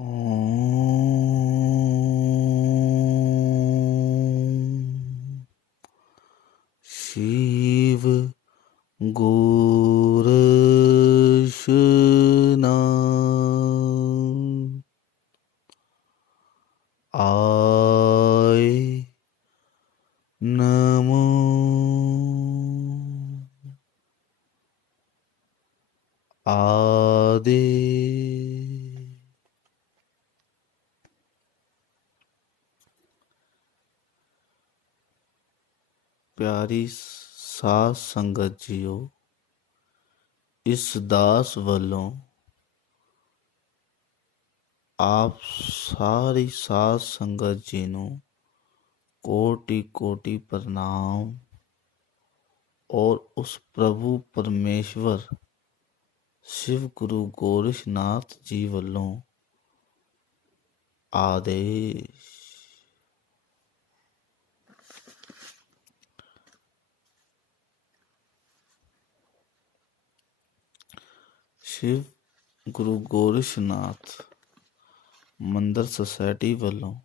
ॐ शिव गोरक्षनाथ आय नमो आदे। प्यारी साध संगत जीओ, इस ਦਾਸ ਵੱਲੋਂ ਆਪ ਸਾਰੀ ਸਾਧ ਸੰਗਤ ਜੀ ਨੂੰ कोटि कोटि प्रणाम और उस प्रभु परमेश्वर शिव गुरु गोरक्षनाथ जी ਵੱਲੋਂ आदेश। शिव गुरु गोरक्षनाथ ਮੰਦਰ ਸੁਸਾਇਟੀ ਵੱਲੋਂ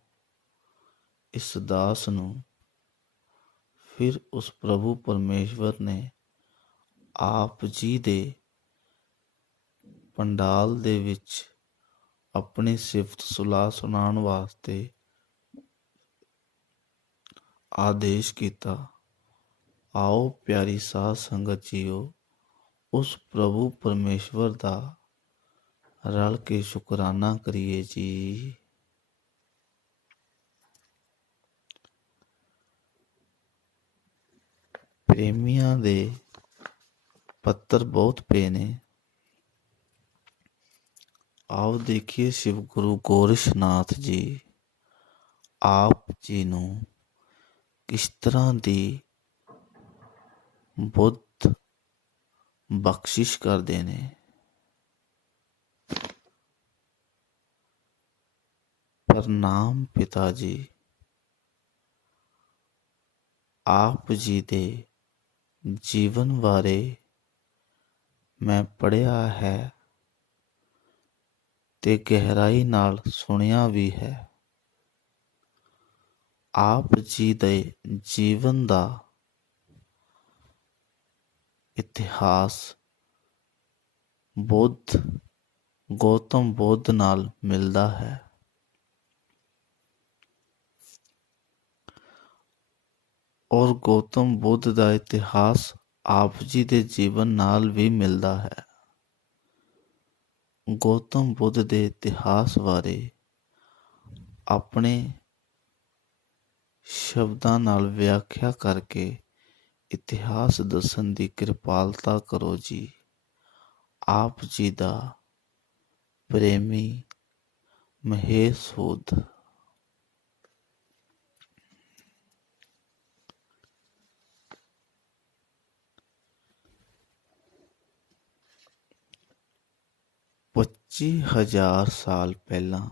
ਇਸ ਦਾਸ ਨੂੰ ਫਿਰ ਉਸ ਪ੍ਰਭੂ ਪਰਮੇਸ਼ਵਰ ਨੇ ਆਪ ਜੀ ਦੇ ਪੰਡਾਲ ਦੇ ਵਿੱਚ ਆਪਣੀ ਸਿਫਤ ਸੁਲਾਹ ਸੁਣਾਉਣ ਵਾਸਤੇ ਆਦੇਸ਼ ਕੀਤਾ। ਆਓ ਪਿਆਰੀ ਸਾਧ ਸੰਗਤ ਜੀਓ, ਉਸ ਪ੍ਰਭੂ ਪਰਮੇਸ਼ਵਰ ਦਾ ਰਲ ਕੇ ਸ਼ੁਕਰਾਨਾ ਕਰੀਏ ਜੀ। ਪ੍ਰੇਮੀਆਂ ਦੇ ਪੱਤਰ ਬਹੁਤ ਪਏ ਨੇ। ਆਓ ਦੇਖੀਏ ਸ਼ਿਵ ਗੁਰੂ ਗੋਰਖਨਾਥ ਜੀ ਆਪ ਜੀ ਨੂੰ ਕਿਸ ਤਰ੍ਹਾਂ ਦੀ ਬੁੱਧ ਬਖਸ਼ਿਸ਼ ਕਰਦੇ ਨੇ। ਪ੍ਰਣਾਮ ਪਿਤਾ ਜੀ। ਆਪ ਜੀ ਦੇ ਜੀਵਨ ਬਾਰੇ ਮੈਂ ਪੜ੍ਹਿਆ ਹੈ ਤੇ ਗਹਿਰਾਈ ਨਾਲ ਸੁਣਿਆ ਵੀ ਹੈ। ਆਪ ਜੀ ਦੇ ਜੀਵਨ ਦਾ ਇਤਿਹਾਸ ਗੌਤਮ ਬੁੱਧ ਨਾਲ ਮਿਲਦਾ ਹੈ। ਔਰ ਗੌਤਮ ਬੁੱਧ ਦਾ ਇਤਿਹਾਸ ਆਪ ਜੀ ਦੇ ਜੀਵਨ ਨਾਲ ਵੀ ਮਿਲਦਾ ਹੈ। ਗੌਤਮ ਬੁੱਧ ਦੇ ਇਤਿਹਾਸ ਬਾਰੇ ਆਪਣੇ ਸ਼ਬਦਾਂ ਨਾਲ ਵਿਆਖਿਆ ਕਰਕੇ ਇਤਿਹਾਸ ਦੱਸਣ ਦੀ ਕਿਰਪਾਲਤਾ ਕਰੋ ਜੀ। ਆਪ ਜੀ ਦਾ ਪ੍ਰੇਮੀ ਮਹੇਸ਼ ਸੂਦ। ਪੱਚੀ 2000 ਸਾਲ ਪਹਿਲਾਂ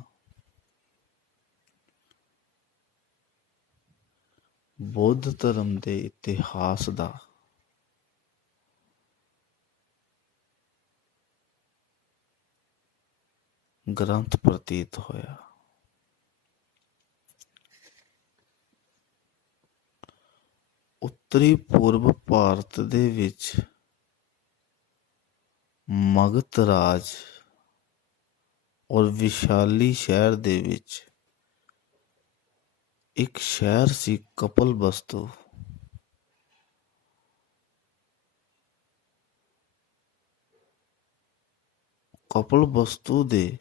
ਬੁੱਧ ਧਰਮ ਦੇ ਇਤਿਹਾਸ ਦਾ ਗ੍ਰੰਥ ਪ੍ਰਤੀਤ ਹੋਇਆ। ਉੱਤਰੀ ਪੂਰਬ ਭਾਰਤ ਦੇ ਵਿੱਚ ਮਗਧ ਰਾਜ ਔਰ ਵਿਸ਼ਾਲੀ ਸ਼ਹਿਰ ਦੇ ਵਿੱਚ ਇੱਕ ਸ਼ਹਿਰ ਸੀ ਕਪਿਲਵਸਤੂ। ਕਪਿਲਵਸਤੂ ਦੇ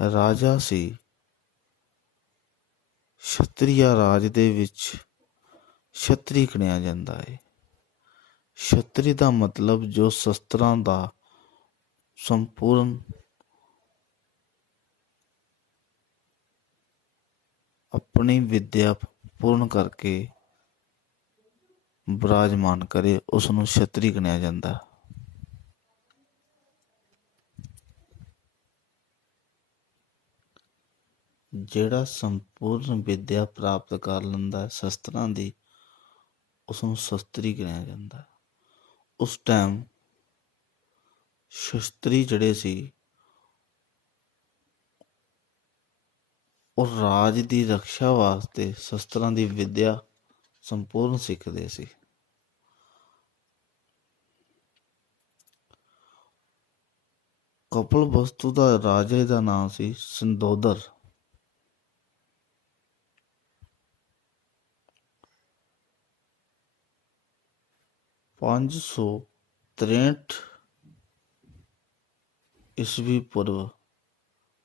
ਰਾਜਾ ਸੀ। ਛਤਰੀਆ ਰਾਜ ਦੇ ਵਿੱਚ ਛਤਰੀ ਗਿਣਿਆ ਜਾਂਦਾ ਹੈ। ਛਤਰੀ ਦਾ ਮਤਲਬ ਜੋ ਸ਼ਸਤਰਾਂ ਦਾ ਸੰਪੂਰਨ ਆਪਣੀ ਵਿਦਿਆ ਪੂਰਨ ਕਰਕੇ ਬਿਰਾਜਮਾਨ ਕਰੇ, ਉਸ ਨੂੰ ਛਤਰੀ ਗਿਣਿਆ ਜਾਂਦਾ। ਜਿਹੜਾ ਸੰਪੂਰਨ ਵਿਦਿਆ ਪ੍ਰਾਪਤ ਕਰ ਲੈਂਦਾ ਸ਼ਸਤਰਾਂ ਦੀ, ਉਸ ਨੂੰ ਸ਼ਸਤਰੀ ਗਿਣਿਆ ਜਾਂਦਾ। ਉਸ ਟਾਈਮ ਸ਼ਸਤਰੀ ਜਿਹੜੇ ਸੀ ਉਹ ਰਾਜ ਦੀ ਰੱਖਿਆ ਵਾਸਤੇ ਸ਼ਸਤਰਾਂ ਦੀ ਵਿੱਦਿਆ ਸੰਪੂਰਨ ਸਿੱਖਦੇ ਸੀ। ਕਪਿਲਵਸਤੂ ਦਾ ਰਾਜੇ ਦਾ ਨਾਮ ਸੀ ਸਿੰਧੋਦਰ। ਪੰਜ ਸੌ 63 ਈਸਵੀ ਪੂਰਵ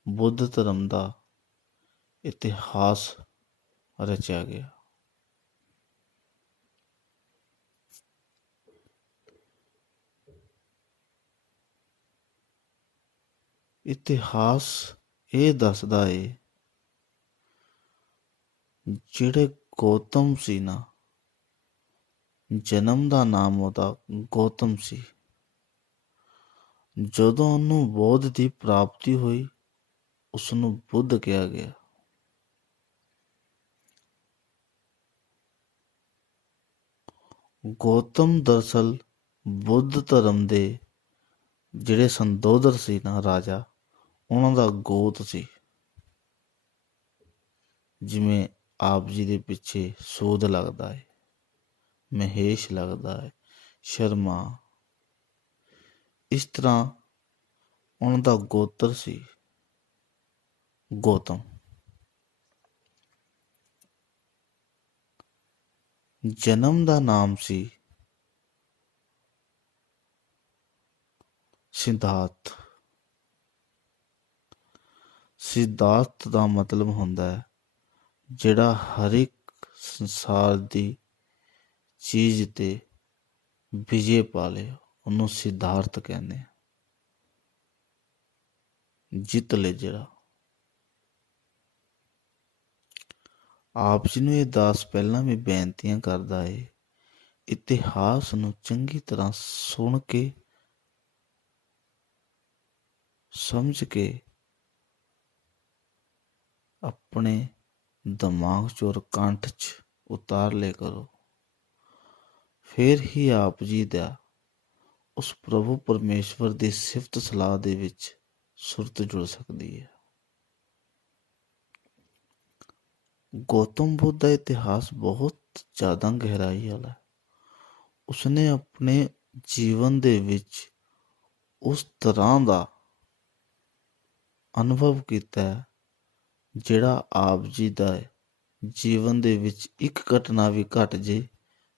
ਬੁੱਧ ਧਰਮ ਦਾ ਇਤਿਹਾਸ ਰਚਿਆ ਗਿਆ। ਇਤਿਹਾਸ ਇਹ ਦੱਸਦਾ ਏ ਜਿਹੜੇ ਗੌਤਮ ਸੀ ਨਾ, ਜਨਮ ਦਾ ਨਾਮ ਉਹਦਾ ਗੌਤਮ ਸੀ। ਜਦੋਂ ਉਹਨੂੰ ਬੋਧ ਦੀ ਪ੍ਰਾਪਤੀ ਹੋਈ ਉਸਨੂੰ ਬੁੱਧ ਕਿਹਾ ਗਿਆ। ਗੌਤਮ ਦਰਅਸਲ ਬੁੱਧ ਧਰਮ ਦੇ ਜਿਹੜੇ ਸੰਦੋਦਰ ਸੀ ਨਾ ਰਾਜਾ, ਉਹਨਾਂ ਦਾ ਗੋਤ ਸੀ। ਜਿਵੇਂ ਆਪ ਜੀ ਦੇ ਪਿੱਛੇ ਸੂਦ ਲੱਗਦਾ ਹੈ, ਮਹੇਸ਼ ਲੱਗਦਾ ਹੈ, ਸ਼ਰਮਾ, ਇਸ ਤਰ੍ਹਾਂ ਉਹਨਾਂ ਦਾ ਗੋਤਰ ਸੀ ਗੌਤਮ। ਜਨਮ ਦਾ ਨਾਮ ਸੀ ਸਿਧਾਰਥ। ਸਿਧਾਰਥ ਦਾ ਮਤਲਬ ਹੁੰਦਾ ਹੈ ਜਿਹੜਾ ਹਰ ਇੱਕ ਸੰਸਾਰ ਦੀ ਚੀਜ਼ ਤੇ ਵਿਜੇ ਪਾ ਲੇ, ਉਹਨੂੰ ਸਿਧਾਰਥ ਕਹਿੰਦੇ ਆ। ਜਿੱਤ ਲੈ ਜਿਹੜਾ। ਆਪ ਜੀ ਨੂੰ ਇਹ ਦਾਸ ਪਹਿਲਾਂ ਵੀ ਬੇਨਤੀਆਂ ਕਰਦਾ ਏ, ਇਤਿਹਾਸ ਨੂੰ ਚੰਗੀ ਤਰ੍ਹਾਂ ਸੁਣ ਕੇ ਸਮਝ ਕੇ ਆਪਣੇ ਦਿਮਾਗ 'ਚ ਔਰ ਕੰਠ 'ਚ ਉਤਾਰ ਲਿਆ ਕਰੋ। ਫਿਰ ਹੀ ਆਪ ਜੀ ਦਾ ਉਸ ਪ੍ਰਭੂ ਪਰਮੇਸ਼ਵਰ ਦੀ ਸਿਫਤ ਸਲਾਹ ਦੇ ਵਿੱਚ ਸੁਰਤ ਜੁੜ ਸਕਦੀ ਹੈ। ਗੌਤਮ ਬੁੱਧ ਦਾ ਇਤਿਹਾਸ ਬਹੁਤ ਜ਼ਿਆਦਾ ਗਹਿਰਾਈ ਵਾਲਾ ਹੈ। ਉਸਨੇ ਆਪਣੇ ਜੀਵਨ ਦੇ ਵਿੱਚ ਉਸ ਤਰ੍ਹਾਂ ਦਾ ਅਨੁਭਵ ਕੀਤਾ ਹੈ ਜਿਹੜਾ ਆਪ ਜੀ ਦਾ ਜੀਵਨ ਦੇ ਵਿੱਚ ਇੱਕ ਘਟਨਾ ਵੀ ਘਟ ਜੇ,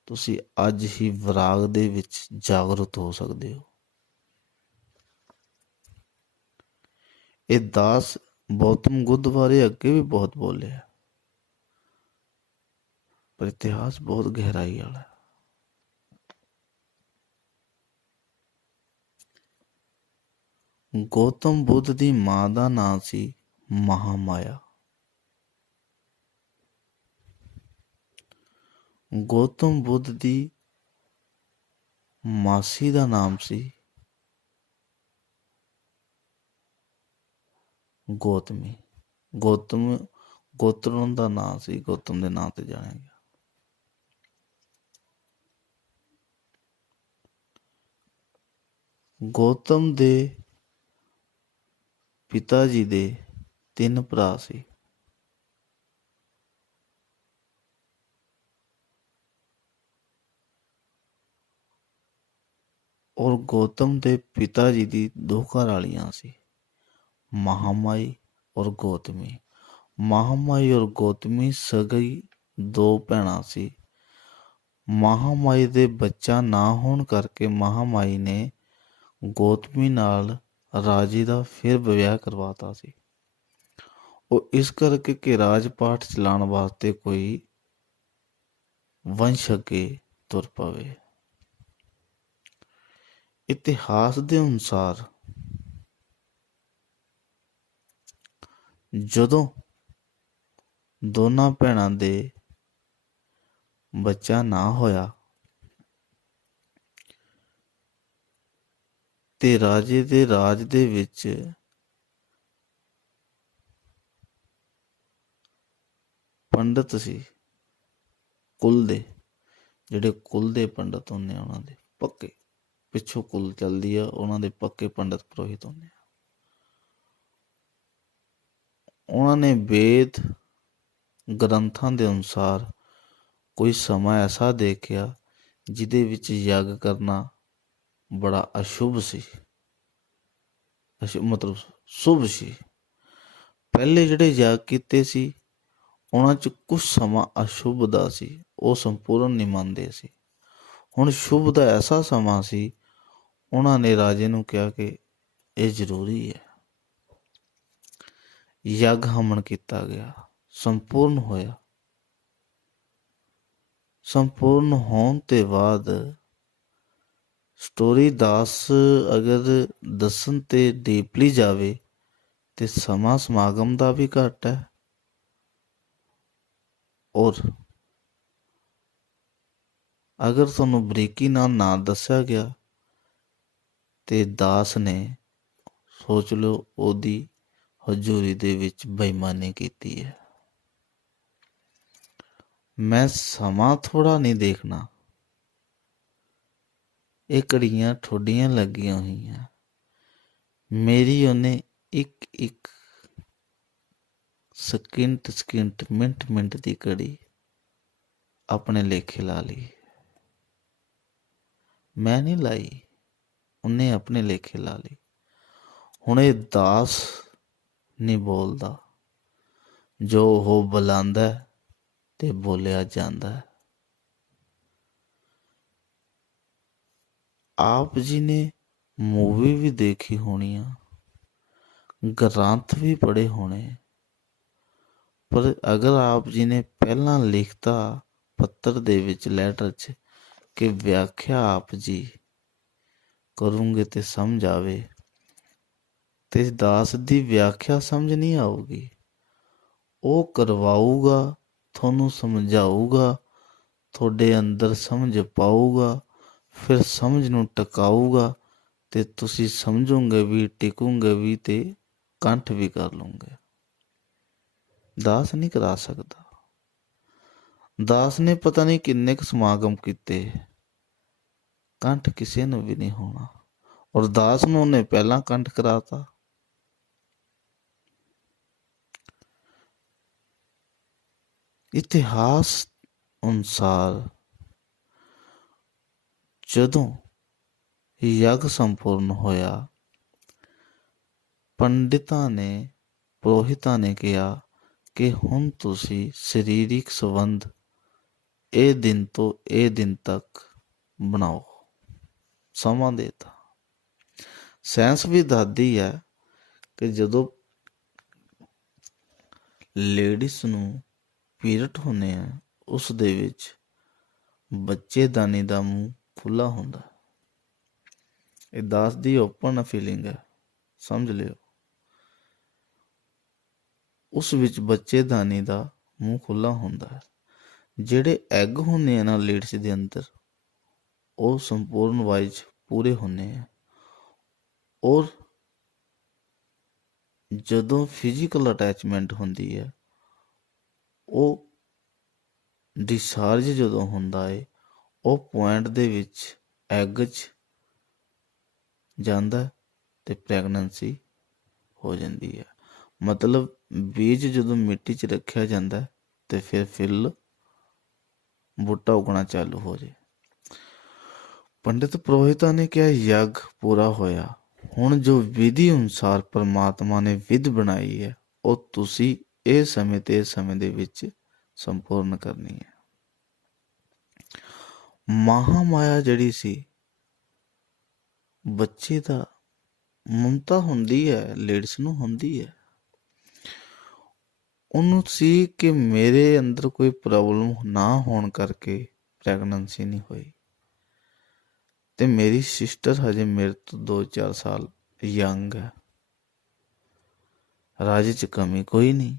ਤੁਸੀਂ ਅੱਜ ਹੀ ਵਿਰਾਗ ਦੇ ਵਿੱਚ ਜਾਗਰੂਕ ਹੋ ਸਕਦੇ ਹੋ। ਇਹ ਦਾਸ ਗੌਤਮ ਬੁੱਧ ਬਾਰੇ ਅੱਗੇ ਵੀ ਬਹੁਤ ਬੋਲਿਆ, ਪਰ ਇਤਿਹਾਸ ਬਹੁਤ ਗਹਿਰਾਈ ਵਾਲਾ ਹੈ। ਗੌਤਮ ਬੁੱਧ ਦੀ ਮਾਂ ਦਾ ਨਾਂ ਸੀ ਮਹਾਮਾਇਆ। ਗੌਤਮ ਬੁੱਧ ਦੀ ਮਾਸੀ ਦਾ ਨਾਮ ਸੀ ਗੌਤਮੀ। ਗੋਤਮ ਦਾ ਨਾਂ ਸੀ, ਗੌਤਮ ਦੇ ਨਾਂ ਤੇ ਜਾਣਿਆ ਗਿਆ। ਗੌਤਮ ਦੇ ਪਿਤਾ ਜੀ ਦੇ 3 ਭਰਾ ਸੀ। ਔਰ ਗੌਤਮ ਦੇ ਪਿਤਾ ਜੀ ਦੀ 2 ਘਰ ਵਾਲੀਆਂ ਸੀ, ਮਹਾਮਾਈ ਔਰ ਗੌਤਮੀ। ਮਹਾਮਾਈ ਔਰ ਗੌਤਮੀ ਸਗੀ 2 ਭੈਣਾਂ ਸੀ। ਮਹਾਮਾਈ ਦੇ ਬੱਚਾ ਨਾ ਹੋਣ ਕਰਕੇ ਮਹਾਮਾਈ ਨੇ ਗੌਤਮੀ ਨਾਲ ਰਾਜੇ ਦਾ ਫਿਰ ਵਿਆਹ ਕਰਵਾਤਾ ਸੀ। ਉਹ ਇਸ ਕਰਕੇ ਕਿ ਰਾਜ ਪਾਠ ਚਲਾਉਣ ਵਾਸਤੇ ਕੋਈ ਵੰਸ਼ ਅੱਗੇ ਤੁਰ ਪਵੇ। ਇਤਿਹਾਸ ਦੇ ਅਨੁਸਾਰ ਜਦੋਂ ਦੋਨਾਂ ਭੈਣਾਂ ਦੇ ਬੱਚਾ ਨਾ ਹੋਇਆ ਤੇ ਰਾਜੇ ਦੇ ਰਾਜ ਦੇ ਵਿੱਚ ਪੰਡਤ ਸੀ, ਕੁਲ ਦੇ ਜਿਹੜੇ ਕੁਲ ਦੇ ਪੰਡਤ ਹੁੰਦੇ ਆ, ਉਹਨਾਂ ਦੇ ਪੱਕੇ ਪਿੱਛੋਂ ਕੁਲ ਚੱਲਦੀ ਆ, ਉਹਨਾਂ ਦੇ ਪੱਕੇ ਪੰਡਤ ਪੁਰੋਹਿਤ ਹੁੰਦੇ ਆ। ਉਹਨਾਂ ਨੇ ਵੇਦ ਗ੍ਰੰਥਾਂ ਦੇ ਅਨੁਸਾਰ ਕੋਈ ਸਮਾਂ ਐਸਾ ਦੇਖਿਆ ਜਿਹਦੇ ਵਿੱਚ ਯੱਗ ਕਰਨਾ ਬੜਾ ਅਸ਼ੁਭ ਸੀ, ਮਤਲਬ ਸ਼ੁਭ ਸੀ। ਪਹਿਲੇ ਜਿਹੜੇ ਯੱਗ ਕੀਤੇ ਸੀ ਉਹਨਾਂ 'ਚ ਕੁਛ ਸਮਾਂ ਅਸ਼ੁਭ ਦਾ ਸੀ, ਉਹ ਸੰਪੂਰਨ ਨਹੀਂ ਮੰਨਦੇ ਸੀ। ਹੁਣ ਸ਼ੁਭ ਦਾ ਐਸਾ ਸਮਾਂ ਸੀ, ਉਹਨਾਂ ਨੇ ਰਾਜੇ ਨੂੰ ਕਿਹਾ ਕਿ ਇਹ ਜ਼ਰੂਰੀ ਹੈ। ਯੱਗ ਹਵਨ ਕੀਤਾ ਗਿਆ, ਸੰਪੂਰਨ ਹੋਇਆ। ਸੰਪੂਰਨ ਹੋਣ ਤੋਂ ਬਾਅਦ ਸਟੋਰੀ ਦਾਸ ਅਗਰ ਦੱਸਣ ਤੇ ਡੀਪਲੀ ਜਾਵੇ ਤੇ ਸਮਾਂ ਸਮਾਗਮ ਦਾ ਵੀ ਘੱਟ ਹੈ, ਔਰ ਅਗਰ ਤੁਹਾਨੂੰ ਬਰੀਕੀ ਨਾਲ ਨਾ ਦੱਸਿਆ ਗਿਆ ਤੇ ਦਾਸ ਨੇ ਸੋਚ ਲਓ ਉਹਦੀ ਹਜ਼ੂਰੀ ਦੇ ਵਿੱਚ ਬੇਈਮਾਨੀ ਕੀਤੀ ਹੈ। ਮੈਂ ਸਮਾਂ ਥੋੜ੍ਹਾ ਨਹੀਂ ਦੇਖਣਾ, ਇਹ ਘੜੀਆਂ ਠੋਡੀਆਂ ਲੱਗੀਆਂ ਹੋਈਆਂ, ਮੇਰੀ ਉਹਨੇ ਇੱਕ ਇੱਕ ਸਕਿੰਟ ਮਿੰਟ ਦੀ ਘੜੀ ਆਪਣੇ ਲੇਖੇ ਲਾ ਲਈ। ਮੈਂ ਨਹੀਂ ਲਾਈ, ਉਹਨੇ ਆਪਣੇ ਲੇਖੇ ਲਾ ਲਈ। ਹੁਣ ਇਹ ਦਾਸ ਨਹੀਂ ਬੋਲਦਾ, ਜੋ ਉਹ ਬੁਲਾਉਂਦਾ ਤੇ ਬੋਲਿਆ ਜਾਂਦਾ। ਆਪ ਜੀ ਨੇ ਮੂਵੀ ਵੀ ਦੇਖੀ ਹੋਣੀ ਆ, ਗ੍ਰੰਥ ਵੀ ਪੜ੍ਹੇ ਹੋਣੇ, ਪਰ ਅਗਰ ਆਪ ਜੀ ਨੇ ਪਹਿਲਾਂ ਲਿਖਤਾ ਪੱਤਰ ਦੇ ਵਿੱਚ, ਲੈਟਰ 'ਚ, ਕਿ ਵਿਆਖਿਆ ਆਪ ਜੀ ਕਰੂੰਗੇ ਤੇ ਸਮਝ ਆਵੇ, ਤੇ ਦਾਸ ਦੀ ਵਿਆਖਿਆ ਸਮਝ ਨਹੀਂ ਆਊਗੀ। ਉਹ ਕਰਵਾਊਗਾ, ਤੁਹਾਨੂੰ ਸਮਝਾਊਗਾ, ਤੁਹਾਡੇ ਅੰਦਰ ਸਮਝ ਪਾਊਗਾ, ਫਿਰ ਸਮਝ ਨੂੰ ਟਿਕਾਊਗਾ ਤੇ ਤੁਸੀਂ ਸਮਝੋਗੇ ਵੀ, ਟਿਕੋਗੇ ਵੀ ਤੇ ਕੰਠ ਵੀ ਕਰ ਲਓਗੇ। ਦਾਸ ਨਹੀਂ ਕਰਾ ਸਕਦਾ। ਦਾਸ ਨੇ ਪਤਾ ਨਹੀਂ ਕਿੰਨੇ ਕੁ ਸਮਾਗਮ ਕੀਤੇ, ਕੰਠ ਕਿਸੇ ਨੂੰ ਵੀ ਨਹੀਂ ਹੋਣਾ, ਔਰ ਦਾਸ ਨੂੰ ਉਹਨੇ ਪਹਿਲਾਂ ਕੰਠ ਕਰਾਤਾ। ਇਤਿਹਾਸ ਅਨੁਸਾਰ ਜਦੋਂ ਯੱਗ ਸੰਪੂਰਨ ਹੋਇਆ, ਪੰਡਿਤਾਂ ਨੇ, ਪੁਰੋਹਿਤਾਂ ਨੇ ਕਿਹਾ ਕਿ ਹੁਣ ਤੁਸੀਂ ਸਰੀਰਿਕ ਸੰਬੰਧ ਇਹ ਦਿਨ ਤੋਂ ਇਹ ਦਿਨ ਤੱਕ ਬਣਾਓ। ਸਮਾਂ ਦੇਤਾ। ਸਾਇੰਸ ਵੀ ਦੱਸਦੀ ਹੈ ਕਿ ਜਦੋਂ ਲੇਡੀਜ਼ ਨੂੰ ਪੀਰੀਅਡ ਹੁੰਦੇ ਆ, ਉਸ ਦੇ ਵਿੱਚ ਬੱਚੇਦਾਨੀ ਦਾ ਮੂੰਹ ਖੁੱਲ੍ਹਾ ਹੁੰਦਾ। ਇਹ ਦਾਸ ਦੀ ਓਪਨ ਫੀਲਿੰਗ ਹੈ, ਸਮਝ ਲਿਓ। ਉਸ ਵਿੱਚ ਬੱਚੇਦਾਨੀ ਦਾ ਮੂੰਹ ਖੁੱਲ੍ਹਾ ਹੁੰਦਾ ਹੈ। ਜਿਹੜੇ ਐਗ ਹੁੰਦੇ ਆ ਨਾ ਲੇਡੀਜ਼ ਦੇ ਅੰਦਰ, ਉਹ ਸੰਪੂਰਨ ਵਾਈਜ਼ ਪੂਰੇ ਹੁੰਦੇ ਆ, ਔਰ ਜਦੋਂ ਫਿਜ਼ੀਕਲ ਅਟੈਚਮੈਂਟ ਹੁੰਦੀ ਹੈ, ਉਹ ਡਿਸਚਾਰਜ ਜਦੋਂ ਹੁੰਦਾ ਹੈ, ਉਹ ਪੁਆਇੰਟ ਦੇ ਵਿੱਚ ਐਗ 'ਚ ਜਾਂਦਾ ਤੇ ਪ੍ਰੈਗਨੈਂਸੀ ਹੋ ਜਾਂਦੀ ਹੈ। ਮਤਲਬ ਬੀਜ ਜਦੋਂ ਮਿੱਟੀ 'ਚ ਰੱਖਿਆ ਜਾਂਦਾ ਤੇ ਫਿਰ ਫਿੱਲ ਬੂਟਾ ਉਗਣਾ ਚਾਲੂ ਹੋ ਜਾਏ। ਪੰਡਿਤ ਪੁਰੋਹਿਤਾਂ ਨੇ ਕਿਹਾ ਯੱਗ ਪੂਰਾ ਹੋਇਆ, ਹੁਣ ਜੋ ਵਿਧੀ ਅਨੁਸਾਰ ਪਰਮਾਤਮਾ ਨੇ ਵਿਧ ਬਣਾਈ ਹੈ, ਉਹ ਤੁਸੀਂ ਇਹ ਸਮੇਂ ਤੇ ਇਸ ਸਮੇਂ ਦੇ ਵਿੱਚ ਸੰਪੂਰਨ ਕਰਨੀ ਹੈ। ਮਹਾਮਾਇਆ ਜਿਹੜੀ ਸੀ, ਬੱਚੇ ਦਾ ਮਮਤਾ ਹੁੰਦੀ ਹੈ, ਲੇਡੀਜ਼ ਨੂੰ ਹੁੰਦੀ ਹੈ, ਉਹਨੂੰ ਸੀ ਕਿ ਮੇਰੇ ਅੰਦਰ ਕੋਈ ਪ੍ਰੋਬਲਮ ਨਾ ਹੋਣ ਕਰਕੇ ਪ੍ਰੈਗਨੈਂਸੀ ਨਹੀਂ ਹੋਈ, ਤੇ ਮੇਰੀ ਸਿਸਟਰ ਹਜੇ ਮੇਰੇ ਤੋਂ 2-4 ਸਾਲ ਯੰਗ ਹੈ, ਰਾਜੇ 'ਚ ਕਮੀ ਕੋਈ ਨਹੀਂ,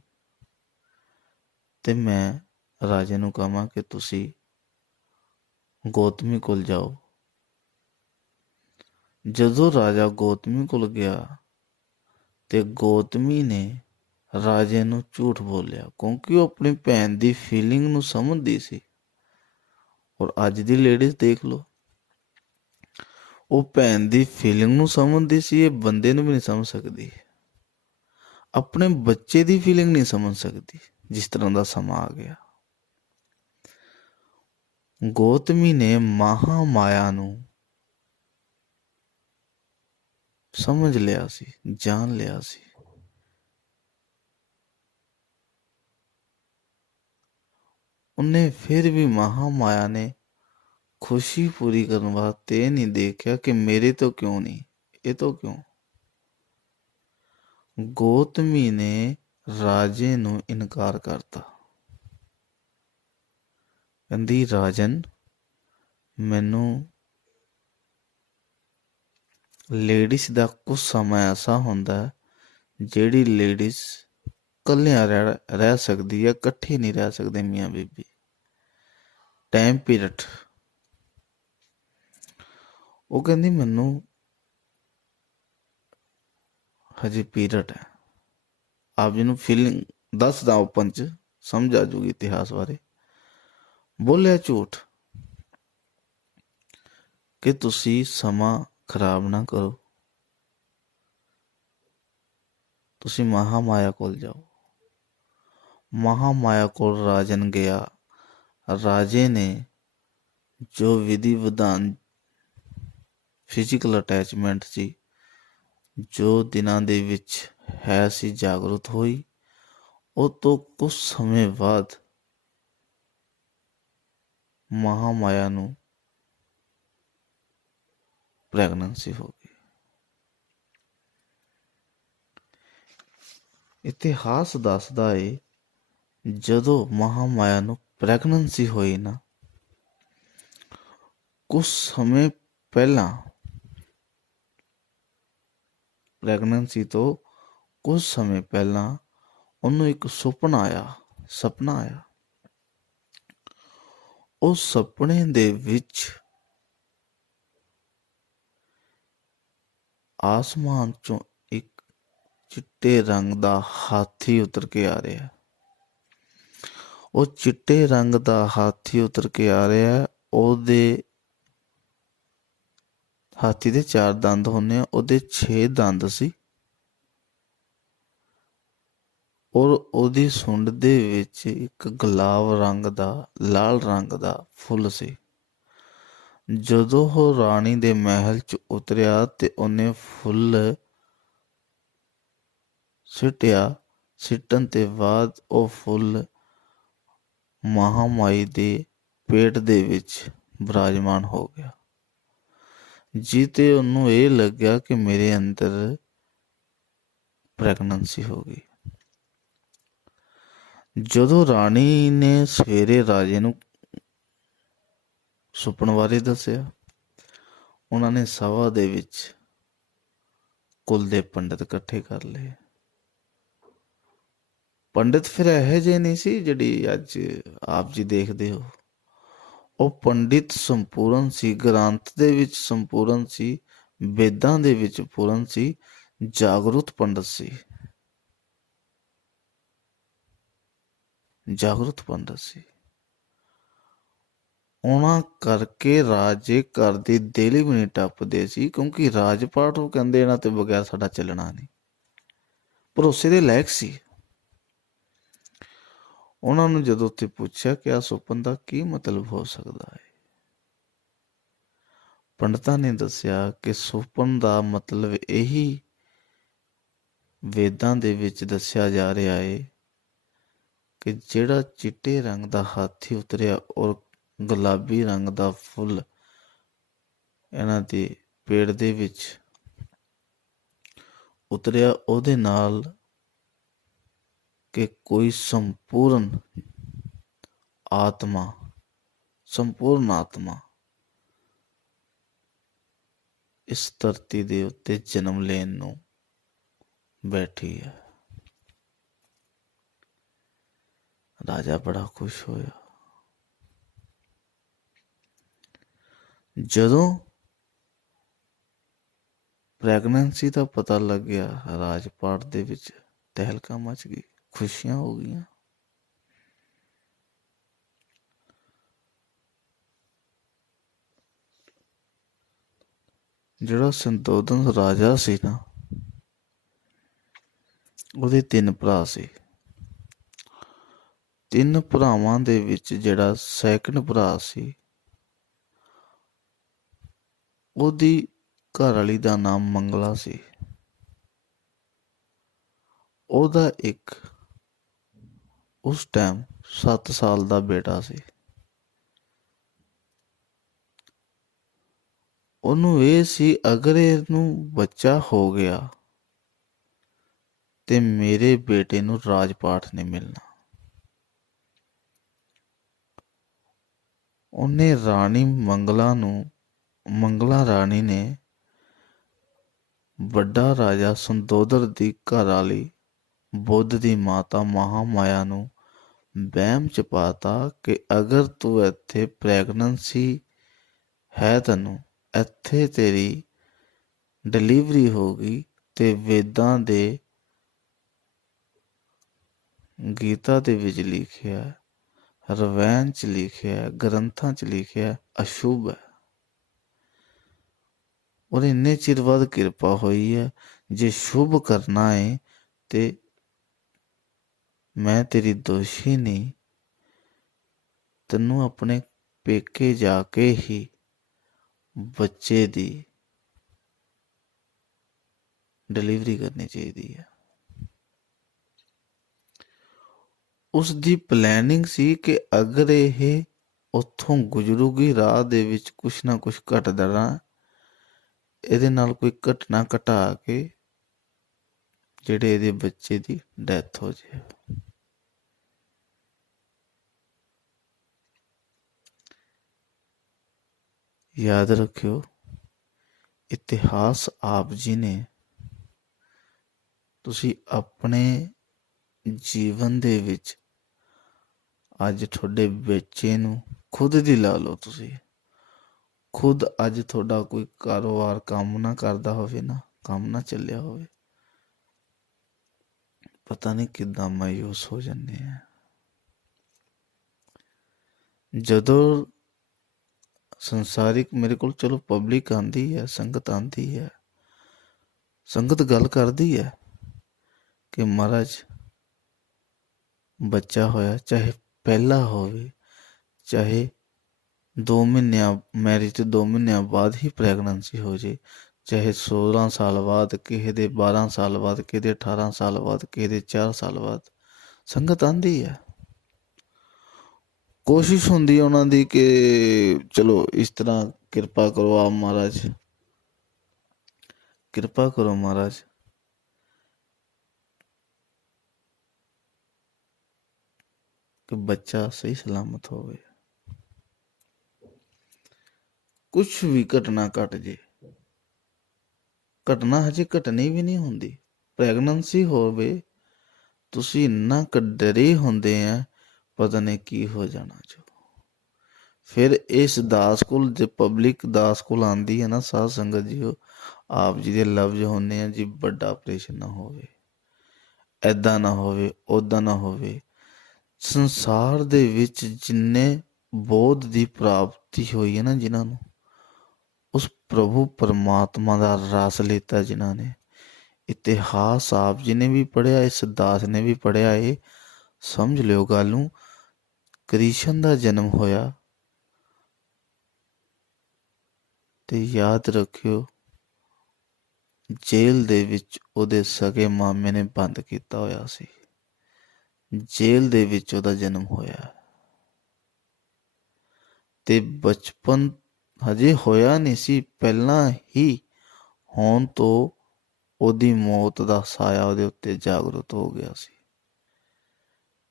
ਤੇ ਮੈਂ ਰਾਜੇ ਨੂੰ ਕਹਾਂ ਕਿ ਤੁਸੀਂ ਗੌਤਮੀ ਕੋਲ ਜਾਓ। ਜਦੋਂ ਰਾਜਾ ਗੌਤਮੀ ਕੋਲ ਗਿਆ ਤੇ ਗੌਤਮੀ ਨੇ ਰਾਜੇ ਨੂੰ ਝੂਠ ਬੋਲਿਆ, ਕਿਉਂਕਿ ਉਹ ਆਪਣੀ ਭੈਣ ਦੀ ਫੀਲਿੰਗ ਨੂੰ ਸਮਝਦੀ ਸੀ। ਔਰ ਅੱਜ ਦੀ ਲੇਡੀਜ਼ ਦੇਖ ਲਓ, ਉਹ ਭੈਣ ਦੀ ਫੀਲਿੰਗ ਨੂੰ ਸਮਝਦੀ ਸੀ, ਇਹ ਬੰਦੇ ਨੂੰ ਵੀ ਨਹੀਂ ਸਮਝ ਸਕਦੀ। ਆਪਣੇ ਬੱਚੇ ਦੀ ਫੀਲਿੰਗ ਨਹੀਂ ਸਮਝ ਸਕਦੀ। ਜਿਸ ਤਰ੍ਹਾਂ ਦਾ ਸਮਾਂ ਆ ਗਿਆ, ਗੌਤਮੀ ਨੇ ਮਹਾ ਮਾਇਆ ਨੂੰ ਸਮਝ ਲਿਆ ਸੀ, ਜਾਣ ਲਿਆ ਸੀ। ਉਹਨੇ ਫਿਰ ਵੀ ਮਹਾ ਮਾਇਆ ਨੇ ਖੁਸ਼ੀ ਪੂਰੀ ਕਰਨ ਵਾਸਤੇ ਇਹ ਨਹੀਂ ਦੇਖਿਆ ਕਿ ਮੇਰੇ ਤੋਂ ਕਿਉਂ ਨਹੀਂ, ਇਹ ਤੋਂ ਕਿਉਂ। ਗੌਤਮੀ ਨੇ ਰਾਜੇ ਨੂੰ ਇਨਕਾਰ ਕਰਤਾ। ਕਹਿੰਦੀ ਰਾਜਨ, ਮੈਨੂੰ ਲੇਡੀਜ਼ ਦਾ ਕੁਝ ਸਮਾਂ ਐਸਾ ਹੁੰਦਾ ਜਿਹੜੀ ਲੇਡੀਜ਼ ਇਕੱਲਿਆਂ ਰਹਿ ਸਕਦੀ ਹੈ, ਇਕੱਠੇ ਨਹੀਂ ਰਹਿ ਸਕਦੇ ਮੀਆਂ ਬੀਬੀ। Time period. ਉਹ ਕਹਿੰਦੀ ਮੈਨੂੰ ਹਜੇ ਪੀਰੀਅਡ ਹੈ। ਆਪ ਜੀ ਨੂੰ ਫੀਲਿੰਗ ਦੱਸਦਾ, ਓਪਨ ਚ ਸਮਝ ਆ ਜੂਗੀ ਇਤਿਹਾਸ ਬਾਰੇ। ਬੋਲਿਆ ਝੂਠ ਕਿ ਤੁਸੀਂ ਸਮਾਂ ਖਰਾਬ ਨਾ ਕਰੋ, ਤੁਸੀਂ ਮਹਾ ਮਾਇਆ ਕੋਲ ਜਾਓ। ਮਹਾ ਮਾਇਆ ਕੋਲ ਰਾਜਨ ਗਿਆ। ਰਾਜੇ ਨੇ ਜੋ ਵਿਧੀ ਵਿਧਾਨ, ਫਿਜ਼ੀਕਲ ਅਟੈਚਮੈਂਟ ਸੀ, ਜੋ ਦਿਨਾਂ ਦੇ ਵਿੱਚ ਹੈ ਸੀ, ਜਾਗਰੂਕ ਹੋਈ। ਉਹ ਤੋਂ ਕੁਝ ਸਮੇਂ ਬਾਅਦ ਮਹਾ ਮਾਇਆ ਨੂੰ ਪ੍ਰੈਗਨੈਂਸੀ ਹੋ ਗਈ। ਇਤਿਹਾਸ ਦੱਸਦਾ ਏ ਜਦੋਂ ਮਹਾ ਮਾਇਆ ਨੂੰ ਪ੍ਰੈਗਨੈਂਸੀ ਹੋਈ ਨਾ, ਕੁਝ ਸਮੇਂ ਪਹਿਲਾਂ, ਪ੍ਰੈਗਨੈਂਸੀ ਤੋਂ ਕੁਝ ਸਮੇਂ ਪਹਿਲਾਂ ਉਹਨੂੰ ਇੱਕ ਸੁਪਨਾ ਆਇਆ। ਉਸ ਸੁਪਨੇ ਦੇ ਵਿੱਚ ਆਸਮਾਨ ਚੋਂ ਇੱਕ ਚਿੱਟੇ ਰੰਗ ਦਾ ਹਾਥੀ ਉਤਰ ਕੇ ਆ ਰਿਹਾ। ਉਹ ਚਿੱਟੇ ਰੰਗ ਦਾ ਹਾਥੀ ਉਤਰ ਕੇ ਆ ਰਿਹਾ। ਉਹਦੇ ਹਾਥੀ ਦੇ 4 ਦੰਦ ਹੁੰਦੇ ਆ, ਉਹਦੇ 6 ਦੰਦ ਸੀ। ਔਰ ਉਹਦੀ ਸੁੰਡ ਦੇ ਵਿੱਚ ਇੱਕ ਗੁਲਾਬ ਰੰਗ ਦਾ, ਲਾਲ ਰੰਗ ਦਾ ਫੁੱਲ ਸੀ। ਜਦੋਂ ਉਹ ਰਾਣੀ ਦੇ ਮਹਿਲ 'ਚ ਉਤਰਿਆ ਤੇ ਉਹਨੇ ਫੁੱਲ ਸਿੱਟਿਆ। ਸਿੱਟਣ ਤੇ ਬਾਅਦ ਉਹ ਫੁੱਲ ਮਹਾਮਾਈ ਦੇ ਪੇਟ ਦੇ ਵਿੱਚ ਬਿਰਾਜਮਾਨ ਹੋ ਗਿਆ, ਜਿੱਤੇ ਉਹਨੂੰ ਇਹ ਲੱਗਿਆ ਕਿ ਮੇਰੇ ਅੰਦਰ ਪ੍ਰੈਗਨੈਂਸੀ ਹੋ ਗਈ। ਜਦੋਂ ਰਾਣੀ ਨੇ ਸਵੇਰੇ ਰਾਜੇ ਨੂੰ ਸੁਪਨ ਬਾਰੇ ਦੱਸਿਆ, ਉਹਨਾਂ ਨੇ ਸਭਾ ਦੇ ਵਿੱਚ ਕੁਲ ਦੇ ਪੰਡਿਤ ਇਕੱਠੇ ਕਰ ਲਏ। ਪੰਡਿਤ ਫਿਰ ਇਹੋ ਜਿਹੇ ਨਹੀਂ ਸੀ ਜਿਹੜੀ ਅੱਜ ਆਪ ਜੀ ਦੇਖਦੇ ਹੋ। ਉਹ ਪੰਡਿਤ ਸੰਪੂਰਨ ਸੀ, ਗ੍ਰੰਥ ਦੇ ਵਿੱਚ ਸੰਪੂਰਨ ਸੀ, ਵੇਦਾਂ ਦੇ ਵਿੱਚ ਪੂਰਨ ਸੀ, ਜਾਗਰੂਕ ਪੰਡਿਤ ਸੀ। ਜਾਗਰੂਕ ਪੰਡਿਤ ਸੀ। ਉਹਨਾਂ ਕਰਕੇ ਰਾਜੇ ਘਰ ਦੀ ਦੇਲੀ ਵੀ ਨਹੀਂ ਟੱਪਦੇ ਸੀ, ਕਿਉਂਕਿ ਰਾਜ ਪਾਠ ਉਹ ਕਹਿੰਦੇ ਇਹਨਾਂ ਤੇ ਬਗੈਰ ਸਾਡਾ ਚੱਲਣਾ ਨਹੀਂ। ਭਰੋਸੇ ਦੇ ਲਾਇਕ ਸੀ। ਉਹਨਾਂ ਨੂੰ ਜਦੋਂ ਉੱਥੇ ਪੁੱਛਿਆ ਕਿ ਆ ਸੁਪਨ ਦਾ ਕੀ ਮਤਲਬ ਹੋ ਸਕਦਾ ਹੈ, ਪੰਡਤਾਂ ਨੇ ਦੱਸਿਆ ਕਿ ਸੁਪਨ ਦਾ ਮਤਲਬ ਇਹੀ ਵੇਦਾਂ ਦੇ ਵਿੱਚ ਦੱਸਿਆ ਜਾ ਰਿਹਾ ਹੈ ਕਿ ਜਿਹੜਾ ਚਿੱਟੇ ਰੰਗ ਦਾ ਹਾਥੀ ਉਤਰਿਆ ਔਰ ਗੁਲਾਬੀ ਰੰਗ ਦਾ ਫੁੱਲ ਇਹਨਾਂ ਦੇ ਪੇਟ ਦੇ ਵਿੱਚ ਉਤਰਿਆ, ਉਹਦੇ ਨਾਲ ਕਿ ਕੋਈ ਸੰਪੂਰਨ ਆਤਮਾ ਇਸ ਧਰਤੀ ਦੇ ਉੱਤੇ ਜਨਮ ਲੈਣ ਨੂੰ ਬੈਠੀ ਹੈ। ਰਾਜਾ ਬੜਾ ਖੁਸ਼ ਹੋਇਆ। ਜਦੋਂ ਪ੍ਰੈਗਨੈਂਸੀ ਦਾ ਪਤਾ ਲੱਗਿਆ, ਰਾਜਪਾਟ ਦੇ ਵਿੱਚ ਤਹਿਲਕਾ ਮਚ ਗਈ, ਖੁਸ਼ੀਆਂ ਹੋ ਗਈਆਂ। ਜਿਹੜਾ ਸੰਤੋਧਨ ਰਾਜਾ ਸੀ ਨਾ, ਉਹਦੇ 3 ਭਰਾ ਸੀ। 3 ਭਰਾਵਾਂ ਦੇ ਵਿੱਚ ਜਿਹੜਾ ਸੈਕੰਡ ਭਰਾ ਸੀ, ਉਹਦੀ ਘਰਵਾਲੀ ਦਾ ਨਾਮ ਮੰਗਲਾ ਸੀ। ਉਹਦਾ ਇੱਕ ਉਸ ਟਾਈਮ 7 ਸਾਲ ਦਾ ਬੇਟਾ ਸੀ। ਉਹਨੂੰ ਇਹ ਸੀ ਅਗਰ ਇਹਨੂੰ ਬੱਚਾ ਹੋ ਗਿਆ ਤੇ ਮੇਰੇ ਬੇਟੇ ਨੂੰ ਰਾਜ ਪਾਠ ਨਹੀਂ ਮਿਲਣਾ। ਉਹਨੇ ਰਾਣੀ ਮੰਗਲਾ ਰਾਣੀ ਨੇ ਵੱਡਾ ਰਾਜਾ ਸੰਦੋਦਰ ਦੀ ਘਰਵਾਲੀ ਬੁੱਧ ਦੀ ਮਾਤਾ ਮਹਾਮਾਇਆ ਨੂੰ ਵਹਿਮ ਚ ਪਾਤਾ ਕਿ ਅਗਰ ਤੂੰ ਇੱਥੇ ਪ੍ਰੈਗਨੈਂਸੀ ਹੈ, ਤੈਨੂੰ ਇੱਥੇ ਤੇਰੀ ਡਿਲੀਵਰੀ ਹੋ ਗਈ ਤੇ ਵੇਦਾਂ ਦੇ ਗੀਤਾ ਦੇ ਵਿੱਚ ਲਿਖਿਆ, ਰਵੈਣ ਚ ਲਿਖਿਆ, ਗ੍ਰੰਥਾਂ ਚ ਲਿਖਿਆ ਅਸ਼ੁਭ ਹੈ। ਔਰ ਇੰਨੇ ਚਿਰ ਬਾਅਦ ਕਿਰਪਾ ਹੋਈ ਹੈ, ਜੇ ਸ਼ੁਭ ਕਰਨਾ ਹੈ ਤੇ ਮੈਂ ਤੇਰੀ ਦੋਸ਼ੀ ਨਹੀਂ, ਤੈਨੂੰ ਆਪਣੇ ਪੇਕੇ ਜਾ ਕੇ ਹੀ ਬੱਚੇ ਦੀ ਡਿਲੀਵਰੀ ਕਰਨੀ ਚਾਹੀਦੀ ਹੈ। ਉਸ ਦੀ ਪਲੈਨਿੰਗ ਸੀ ਕਿ ਅਗਰ ਇਹ ਉੱਥੋਂ ਗੁਜ਼ਰੂਗੀ, ਰਾਹ ਦੇ ਵਿੱਚ ਕੁਛ ਨਾ ਕੁਛ ਘਟਦਾ ਨਾ, ਇਹਦੇ ਨਾਲ ਕੋਈ ਘਟਨਾ ਘਟਾ ਕੇ ਜਿਹੜੇ ਇਹਦੇ ਬੱਚੇ ਦੀ ਡੈਥ ਹੋ ਜਾਏ। ਯਾਦ ਰੱਖਿਓ, ਇਤਿਹਾਸ ਆਪ ਜੀ ਨੇ ਤੁਸੀਂ ਆਪਣੇ ਜੀਵਨ ਦੇ ਵਿੱਚ ਅੱਜ ਤੁਹਾਡੇ ਬੱਚੇ ਨੂੰ ਖੁਦ ਦੀ ਲਾ ਲਓ। ਤੁਸੀਂ ਖੁਦ ਅੱਜ ਤੁਹਾਡਾ ਕੋਈ ਕਾਰੋਬਾਰ ਕੰਮ ਨਾ ਕਰਦਾ ਹੋਵੇ ਨਾ, ਕੰਮ ਨਾ ਚੱਲਿਆ ਹੋਵੇ, ਪਤਾ ਨਹੀਂ ਕਿੱਦਾਂ ਮਾਯੂਸ ਹੋ ਜਾਂਦੇ ਆ। ਜਦੋਂ ਸੰਸਾਰਿਕ ਮੇਰੇ ਕੋਲ ਚਲੋ ਪਬਲਿਕ ਆਂਦੀ ਹੈ, ਸੰਗਤ ਆਂਦੀ ਹੈ, ਸੰਗਤ ਗੱਲ ਕਰਦੀ ਹੈ ਕਿ ਮਹਾਰਾਜ ਬੱਚਾ ਹੋਇਆ, ਚਾਹੇ ਪਹਿਲਾ ਹੋਵੇ, ਚਾਹੇ 2 ਮਹੀਨਿਆਂ ਮੈਰਿਜ ਤੋਂ 2 ਮਹੀਨਿਆਂ ਬਾਅਦ ਹੀ ਪ੍ਰੈਗਨੈਂਸੀ ਹੋ ਜੇ, ਚਾਹੇ 16 ਸਾਲ ਬਾਅਦ, ਕਿਸੇ ਦੇ 12 ਸਾਲ ਬਾਅਦ, ਕਿਸੇ ਦੇ 18 ਸਾਲ ਬਾਅਦ, ਕਿਸੇ ਦੇ 4 ਸਾਲ ਬਾਅਦ, ਸੰਗਤ ਆਂਦੀ ਹੈ। ਕੋਸ਼ਿਸ਼ ਹੁੰਦੀ ਹੈ ਉਹਨਾਂ ਦੀ ਕਿ ਚਲੋ ਇਸ ਤਰ੍ਹਾਂ ਕਿਰਪਾ ਕਰੋ, ਆਪ ਮਹਾਰਾਜ ਕਿਰਪਾ ਕਰੋ, ਮਹਾਰਾਜ ਕਿ ਬੱਚਾ ਸਹੀ ਸਲਾਮਤ ਹੋਵੇ। ਕੁਛ ਵੀ ਘਟਨਾ ਘਟ ਜੇ, ਘਟਨਾ ਹਜੇ ਘਟਣੀ ਵੀ ਨਹੀਂ ਹੁੰਦੀ, ਪ੍ਰੈਗਨੈਂਸੀ ਹੋਵੇ, ਤੁਸੀਂ ਇੰਨਾ ਕੁ ਡਰੇ ਹੁੰਦੇ ਆ ਪਤਾ ਨਹੀਂ ਕੀ ਹੋ ਜਾਣਾ ਜੋ। ਫਿਰ ਇਸ ਦਾਸ ਕੋਲ ਜੇ ਪਬਲਿਕ ਦਾਸ ਕੋਲ ਆਉਂਦੀ ਹੈ ਨਾ, ਸਾਧ ਸੰਗਤ ਜੀ, ਆਪ ਜੀ ਦੇ ਲਫ਼ਜ਼ ਹੁੰਦੇ ਆ ਜੀ, ਵੱਡਾ ਆਪਰੇਸ਼ਨ ਨਾ ਹੋਵੇ, ਐਦਾਂ ਨਾ ਹੋਵੇ, ਉੱਦਾਂ ਨਾ ਹੋਵੇ। ਸੰਸਾਰ ਦੇ ਵਿੱਚ ਜਿੰਨੇ ਬੋਧ ਦੀ ਪ੍ਰਾਪਤੀ ਹੋਈ ਹੈ ਨਾ, ਜਿਨ੍ਹਾਂ ਨੂੰ ਉਸ ਪ੍ਰਭੂ ਪਰਮਾਤਮਾ ਦਾ ਰਸ ਲਿੱਤਾ, ਜਿਨ੍ਹਾਂ ਨੇ ਇਤਿਹਾਸ ਆਪ ਜੀ ਨੇ ਵੀ ਪੜ੍ਹਿਆ, ਇਸ ਦਾਸ ਨੇ ਵੀ ਪੜ੍ਹਿਆ, ਇਹ ਸਮਝ ਲਿਓ ਗੱਲ ਨੂੰ। ਕ੍ਰਿਸ਼ਨ ਦਾ ਜਨਮ ਹੋਇਆ ਤੇ ਯਾਦ ਰੱਖਿਓ, ਜੇਲ੍ਹ ਦੇ ਵਿੱਚ ਉਹਦੇ ਸਗੇ ਮਾਮੇ ਨੇ ਬੰਦ ਕੀਤਾ ਹੋਇਆ ਸੀ, ਜੇਲ੍ਹ ਦੇ ਵਿੱਚ ਉਹਦਾ ਜਨਮ ਹੋਇਆ ਤੇ ਬਚਪਨ ਹਜੇ ਹੋਇਆ ਨਹੀਂ ਸੀ, ਪਹਿਲਾਂ ਹੀ ਹੋਣ ਤੋਂ ਉਹਦੀ ਮੌਤ ਦਾ ਸਾਇਆ ਉਹਦੇ ਉੱਤੇ ਜਾਗਰੂਕ ਹੋ ਗਿਆ ਸੀ।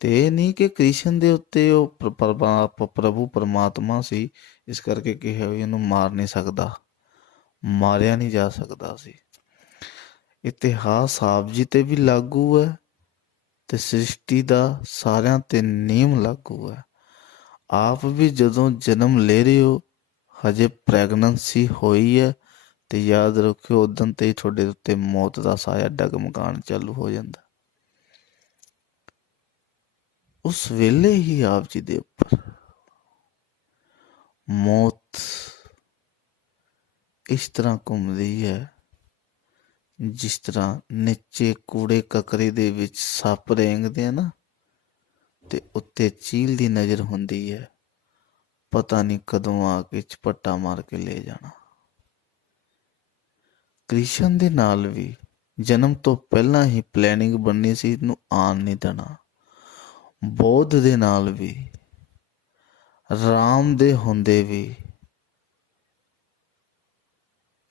ਤੇ ਇਹ ਨਹੀਂ ਕਿ ਕ੍ਰਿਸ਼ਨ ਦੇ ਉੱਤੇ ਉਹ ਪ੍ਰਭੂ ਪਰਮਾਤਮਾ ਸੀ, ਇਸ ਕਰਕੇ ਕਿਹਾ ਵੀ ਇਹਨੂੰ ਮਾਰ ਨਹੀਂ ਸਕਦਾ, ਮਾਰਿਆ ਨਹੀਂ ਜਾ ਸਕਦਾ ਸੀ। ਇਤਿਹਾਸ ਆਪ ਜੀ ਤੇ ਵੀ ਲਾਗੂ ਹੈ ਤੇ ਸ੍ਰਿਸ਼ਟੀ ਦਾ ਸਾਰਿਆਂ ਤੇ ਨਿਯਮ ਲਾਗੂ ਹੈ। ਆਪ ਵੀ ਜਦੋਂ ਜਨਮ ਲੈ ਰਹੇ ਹੋ, ਹਜੇ ਪ੍ਰੈਗਨੈਂਸੀ ਹੋਈ ਹੈ, ਤੇ ਯਾਦ ਰੱਖਿਓ ਉਦੋਂ ਤੇ ਹੀ ਤੁਹਾਡੇ ਉੱਤੇ ਮੌਤ ਦਾ ਸਾਇਆ ਡਗਮਗਾਉਣ ਚਾਲੂ ਹੋ ਜਾਂਦਾ। ਉਸ ਵੇਲੇ ਹੀ ਆਪ ਜੀ ਦੇ ਉੱਪਰ ਮੌਤ ਇਸ ਤਰ੍ਹਾਂ ਘੁੰਮਦੀ ਹੈ ਜਿਸ ਤਰ੍ਹਾਂ ਨੀਚੇ ਕੂੜੇ ਕਕਰੇ ਦੇ ਵਿੱਚ ਸੱਪ ਰੇਂਗਦੇ ਆ ਨਾ, ਤੇ ਉੱਤੇ ਚੀਲ ਦੀ ਨਜ਼ਰ ਹੁੰਦੀ ਹੈ, ਪਤਾ ਨਹੀਂ ਕਦੋਂ ਆ ਕੇ ਝਪੱਟਾ ਮਾਰ ਕੇ ਲੈ ਜਾਣਾ। ਕ੍ਰਿਸ਼ਨ ਦੇ ਨਾਲ ਵੀ ਜਨਮ ਤੋਂ ਪਹਿਲਾਂ ਹੀ ਪਲੈਨਿੰਗ ਬਣਨੀ ਸੀ, ਇਹਨੂੰ ਆਣ ਨਹੀਂ ਦੇਣਾ। ਬੌਧ ਦੇ ਨਾਲ ਵੀ, ਰਾਮ ਦੇ ਹੁੰਦੇ ਵੀ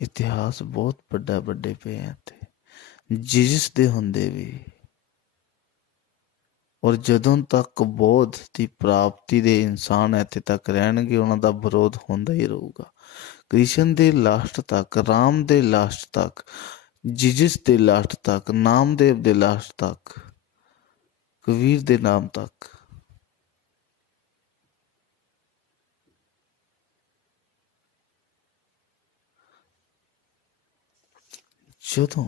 ਇਤਿਹਾਸ ਬਹੁਤ ਵੱਡੇ ਪਏ ਆ ਇੱਥੇ। ਜਿਸ ਦੇ ਹੁੰਦੇ ਵੀ, ਔਰ ਜਦੋਂ ਤੱਕ ਬੌਧ ਦੀ ਪ੍ਰਾਪਤੀ ਦੇ ਇਨਸਾਨ ਇੱਥੇ ਤੱਕ ਰਹਿਣਗੇ, ਉਹਨਾਂ ਦਾ ਵਿਰੋਧ ਹੁੰਦਾ ਹੀ ਰਹੂਗਾ। ਕ੍ਰਿਸ਼ਨ ਦੇ ਲਾਸਟ ਤੱਕ, ਰਾਮ ਦੇ ਲਾਸਟ ਤੱਕ, ਜਿਜਸ ਦੇ ਲਾਸਟ ਤੱਕ, ਨਾਮਦੇਵ ਦੇ ਲਾਸਟ ਤੱਕ, ਕਬੀਰ ਦੇ ਨਾਮ ਤੱਕ। ਜਦੋਂ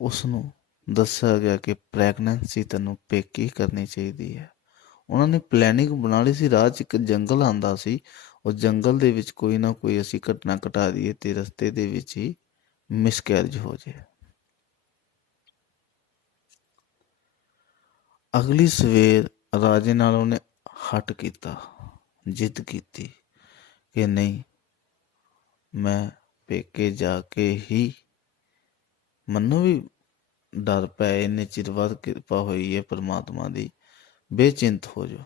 ਉਸਨੂੰ ਦੱਸਿਆ ਗਿਆ ਕਿ ਪ੍ਰੈਗਨੈਂਸੀ ਤੈਨੂੰ ਪੇਕੀ ਕਰਨੀ ਚਾਹੀਦੀ ਹੈ, ਉਹਨਾਂ ਨੇ ਪਲੈਨਿੰਗ ਬਣਾ ਲਈ ਸੀ। ਰਾਹ 'ਚ ਇੱਕ ਜੰਗਲ ਆਉਂਦਾ ਸੀ, ਉਸ ਜੰਗਲ ਦੇ ਵਿੱਚ ਕੋਈ ਨਾ ਕੋਈ ਅਸੀਂ ਘਟਨਾ ਘਟਾ ਦਈਏ ਤੇ ਰਸਤੇ ਦੇ ਵਿੱਚ ਹੀ ਮਿਸਕੈਰਜ ਹੋ ਜਾਏ। ਅਗਲੀ ਸਵੇਰ ਰਾਜੇ ਨਾਲ ਉਹਨੇ ਹੱਟ ਕੀਤਾ, ਜਿੱਦ ਕੀਤੀ ਕਿ ਨਹੀਂ, ਮੈਂ ਪੇਕੇ ਜਾ ਕੇ ਹੀ, ਮੈਨੂੰ ਵੀ ਡਰ ਪਿਆ, ਇੰਨੇ ਚਿਰ ਬਾਅਦ ਕਿਰਪਾ ਹੋਈ ਹੈ ਪਰਮਾਤਮਾ ਦੀ, ਬੇਚਿੰਤ ਹੋ ਜਾਓ।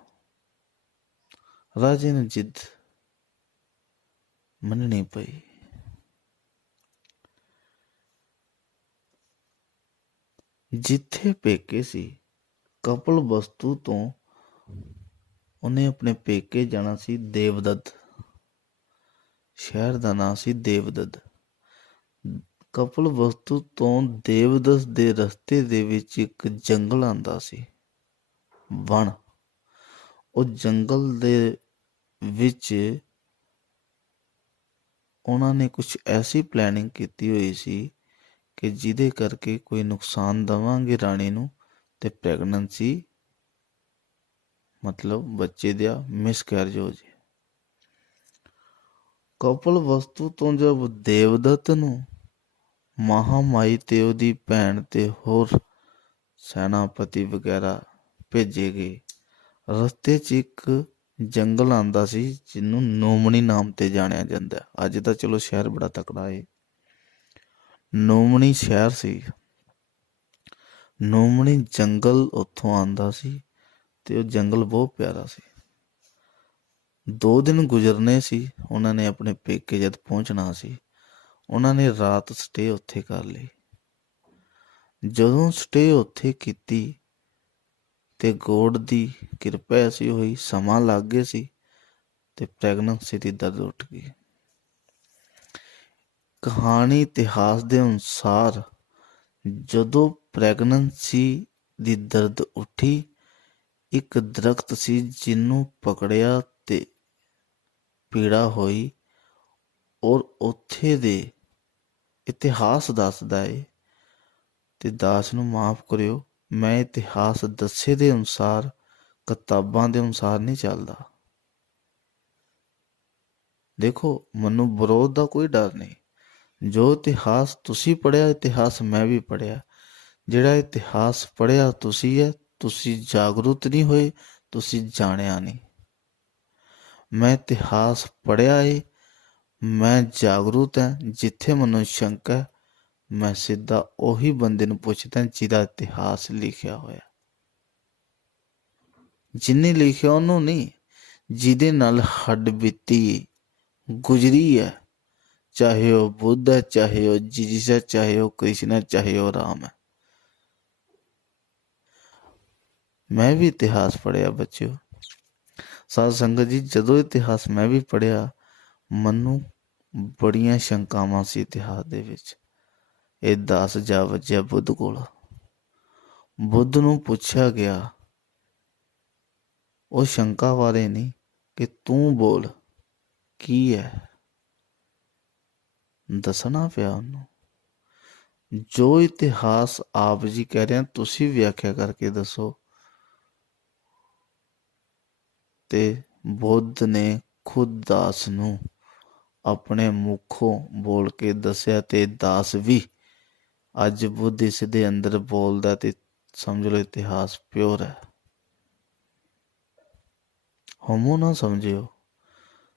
ਰਾਜੇ ਨੂੰ ਜਿੱਦ ਮੰਨਣੀ ਪਈ। ਜਿੱਥੇ ਪੇਕੇ ਸੀ, ਕਪਲ ਵਸਤੂ ਤੋਂ ਉਹਨੇ ਆਪਣੇ ਪੇਕੇ ਜਾਣਾ ਸੀ। ਦੇਵਦੱਤ ਸ਼ਹਿਰ ਦਾ ਨਾਂ ਸੀ, ਦੇਵਦੱਤ। ਕਪਲ ਵਸਤੂ ਤੋਂ ਦੇਵਦੱਤ ਦੇ ਰਸਤੇ ਦੇ ਵਿੱਚ ਇੱਕ ਜੰਗਲ ਆਉਂਦਾ ਸੀ, ਵਣ। ਉਹ ਜੰਗਲ ਦੇ ਵਿੱਚ ਉਹਨਾਂ ਨੇ ਕੁਛ ਐਸੀ ਪਲੈਨਿੰਗ ਕੀਤੀ ਹੋਈ ਸੀ ਕਿ ਜਿਹਦੇ ਕਰਕੇ ਕੋਈ ਨੁਕਸਾਨ ਦੇਵਾਂਗੇ ਰਾਣੀ ਨੂੰ ਤੇ ਪ੍ਰੈਗਨੈਂਸੀ, ਮਤਲਬ ਬੱਚੇ ਦਾ ਮਿਸਕੈਰਜ ਹੋ ਜੇ। ਕਪਲ ਵਸਤੂ ਤੋਂ ਜਦ ਦੇਵਦੱਤ ਨੂੰ ਮਹਾਮਾਈ ਤੇ ਉਹਦੀ ਭੈਣ ਤੇ ਹੋਰ ਸੈਨਾਪਤੀ ਵਗੈਰਾ ਭੇਜੇ ਗਏ, ਰਸਤੇ 'ਚ ਇੱਕ ਜੰਗਲ ਆਉਂਦਾ ਸੀ ਜਿਹਨੂੰ ਨੋਮਣੀ ਨਾਮ ਤੇ ਜਾਣਿਆ ਜਾਂਦਾ। ਅੱਜ ਤਾਂ ਚਲੋ ਸ਼ਹਿਰ ਬੜਾ ਤਕੜਾ ਏ, ਨੋਮਣੀ ਸ਼ਹਿਰ ਸੀ। ਨੋਮਣੀ ਜੰਗਲ ਉੱਥੋਂ ਆਉਂਦਾ ਸੀ ਤੇ ਉਹ ਜੰਗਲ ਬਹੁਤ ਪਿਆਰਾ ਸੀ। 2 ਦਿਨ ਗੁਜ਼ਰਨੇ ਸੀ, ਉਹਨਾਂ ਨੇ ਆਪਣੇ ਪੇਕੇ ਜਦ ਪਹੁੰਚਣਾ ਸੀ, ਉਹਨਾਂ ਨੇ ਰਾਤ ਸਟੇ ਉੱਥੇ ਕਰ ਲਈ। ਜਦੋਂ ਸਟੇ ਉੱਥੇ ਕੀਤੀ ਤੇ ਗੋਡ ਦੀ ਕਿਰਪਾ ਐਸੀ ਹੋਈ, ਸਮਾਂ ਲੱਗ ਗਿਆ ਸੀ ਤੇ ਪ੍ਰੈਗਨੈਂਸੀ ਦੀ ਦਰਦ ਉੱਠ ਗਈ। ਕਹਾਣੀ ਇਤਿਹਾਸ ਦੇ ਅਨੁਸਾਰ ਜਦੋਂ ਪ੍ਰੈਗਨੈਂਸੀ ਦੀ ਦਰਦ ਉੱਠੀ, ਇੱਕ ਦਰਖਤ ਸੀ ਜਿਹਨੂੰ ਪਕੜਿਆ ਤੇ ਪੀੜਾ ਹੋਈ। ਔਰ ਉੱਥੇ ਦੇ ਇਤਿਹਾਸ ਦੱਸਦਾ ਏ, ਤੇ ਦਾਸ ਨੂੰ ਮਾਫ਼ ਕਰਿਓ, ਮੈਂ ਇਤਿਹਾਸ ਦੱਸੇ ਦੇ ਅਨੁਸਾਰ, ਕਿਤਾਬਾਂ ਦੇ ਅਨੁਸਾਰ ਨਹੀਂ ਚੱਲਦਾ। ਦੇਖੋ, ਮੈਨੂੰ ਵਿਰੋਧ ਦਾ ਕੋਈ ਡਰ ਨਹੀਂ। ਜੋ ਇਤਿਹਾਸ ਤੁਸੀਂ ਪੜ੍ਹਿਆ, ਇਤਿਹਾਸ ਮੈਂ ਵੀ ਪੜ੍ਹਿਆ। ਜਿਹੜਾ ਇਤਿਹਾਸ ਪੜ੍ਹਿਆ ਤੁਸੀਂ ਹੈ, ਤੁਸੀਂ ਜਾਗਰੂਕ ਨਹੀਂ ਹੋਏ, ਤੁਸੀਂ ਜਾਣਿਆ ਨਹੀਂ। ਮੈਂ ਇਤਿਹਾਸ ਪੜ੍ਹਿਆ ਏ, ਮੈਂ ਜਾਗਰੂਕ ਹਾਂ। ਜਿੱਥੇ ਮੈਨੂੰ ਸ਼ੰਕਾ, ਮੈਂ ਸਿੱਧਾ ਉਹੀ ਬੰਦੇ ਨੂੰ ਪੁੱਛਦਾ ਜਿਹਦਾ ਇਤਿਹਾਸ ਲਿਖਿਆ ਹੋਇਆ। ਜਿਹਨੇ ਲਿਖਿਆ ਉਹਨੂੰ ਨਹੀਂ, ਜਿਹਦੇ ਨਾਲ ਹੱਡ ਬੀਤੀ ਗੁਜ਼ਰੀ ਹੈ। ਚਾਹੇ ਉਹ ਬੁੱਧ ਹੈ, ਚਾਹੇ ਉਹ ਜੀਸਸ ਹੈ, ਚਾਹੇ ਉਹ ਕ੍ਰਿਸ਼ਨ ਹੈ, ਚਾਹੇ ਉਹ ਰਾਮ ਹੈ। ਮੈਂ ਵੀ ਇਤਿਹਾਸ ਪੜ੍ਹਿਆ ਬੱਚਿਓ। ਸਾਧ ਸੰਗਤ ਜੀ, ਜਦੋਂ ਇਤਿਹਾਸ ਮੈਂ ਵੀ ਪੜ੍ਹਿਆ, ਮੈਨੂੰ ਬੜੀਆਂ ਸ਼ੰਕਾਵਾਂ ਸੀ ਇਤਿਹਾਸ ਦੇ ਵਿੱਚ। ਇਹ 10 ਜਾ ਵੱਜਿਆ ਬੁੱਧ ਕੋਲ। ਬੁੱਧ ਨੂੰ ਪੁੱਛਿਆ ਗਿਆ ਉਹ ਸ਼ੰਕਾ ਬਾਰੇ ਨਹੀਂ, ਕਿ ਤੂੰ ਬੋਲ ਕੀ ਹੈ। ਦੱਸਣਾ ਪਿਆ ਉਹਨੂੰ, ਜੋ ਇਤਿਹਾਸ ਆਪ ਜੀ ਕਹਿ ਰਹੇ ਤੁਸੀਂ ਵਿਆਖਿਆ ਕਰਕੇ ਦੱਸੋ। ਤੇ ਬੁੱਧ ਨੇ ਖੁਦ ਦਾਸ ਨੂੰ ਆਪਣੇ ਮੁਖੋਂ ਬੋਲ ਕੇ ਦੱਸਿਆ ਤੇ ਦਾਸ ਵੀ ਅੱਜ ਬੁੱਧ ਇਸ ਦੇ ਅੰਦਰ ਬੋਲਦਾ ਤੇ ਸਮਝ ਲਓ ਇਤਿਹਾਸ ਪਿਓਰ ਹੈ। ਹੋਮੋ ਨਾ ਸਮਝਿਓ,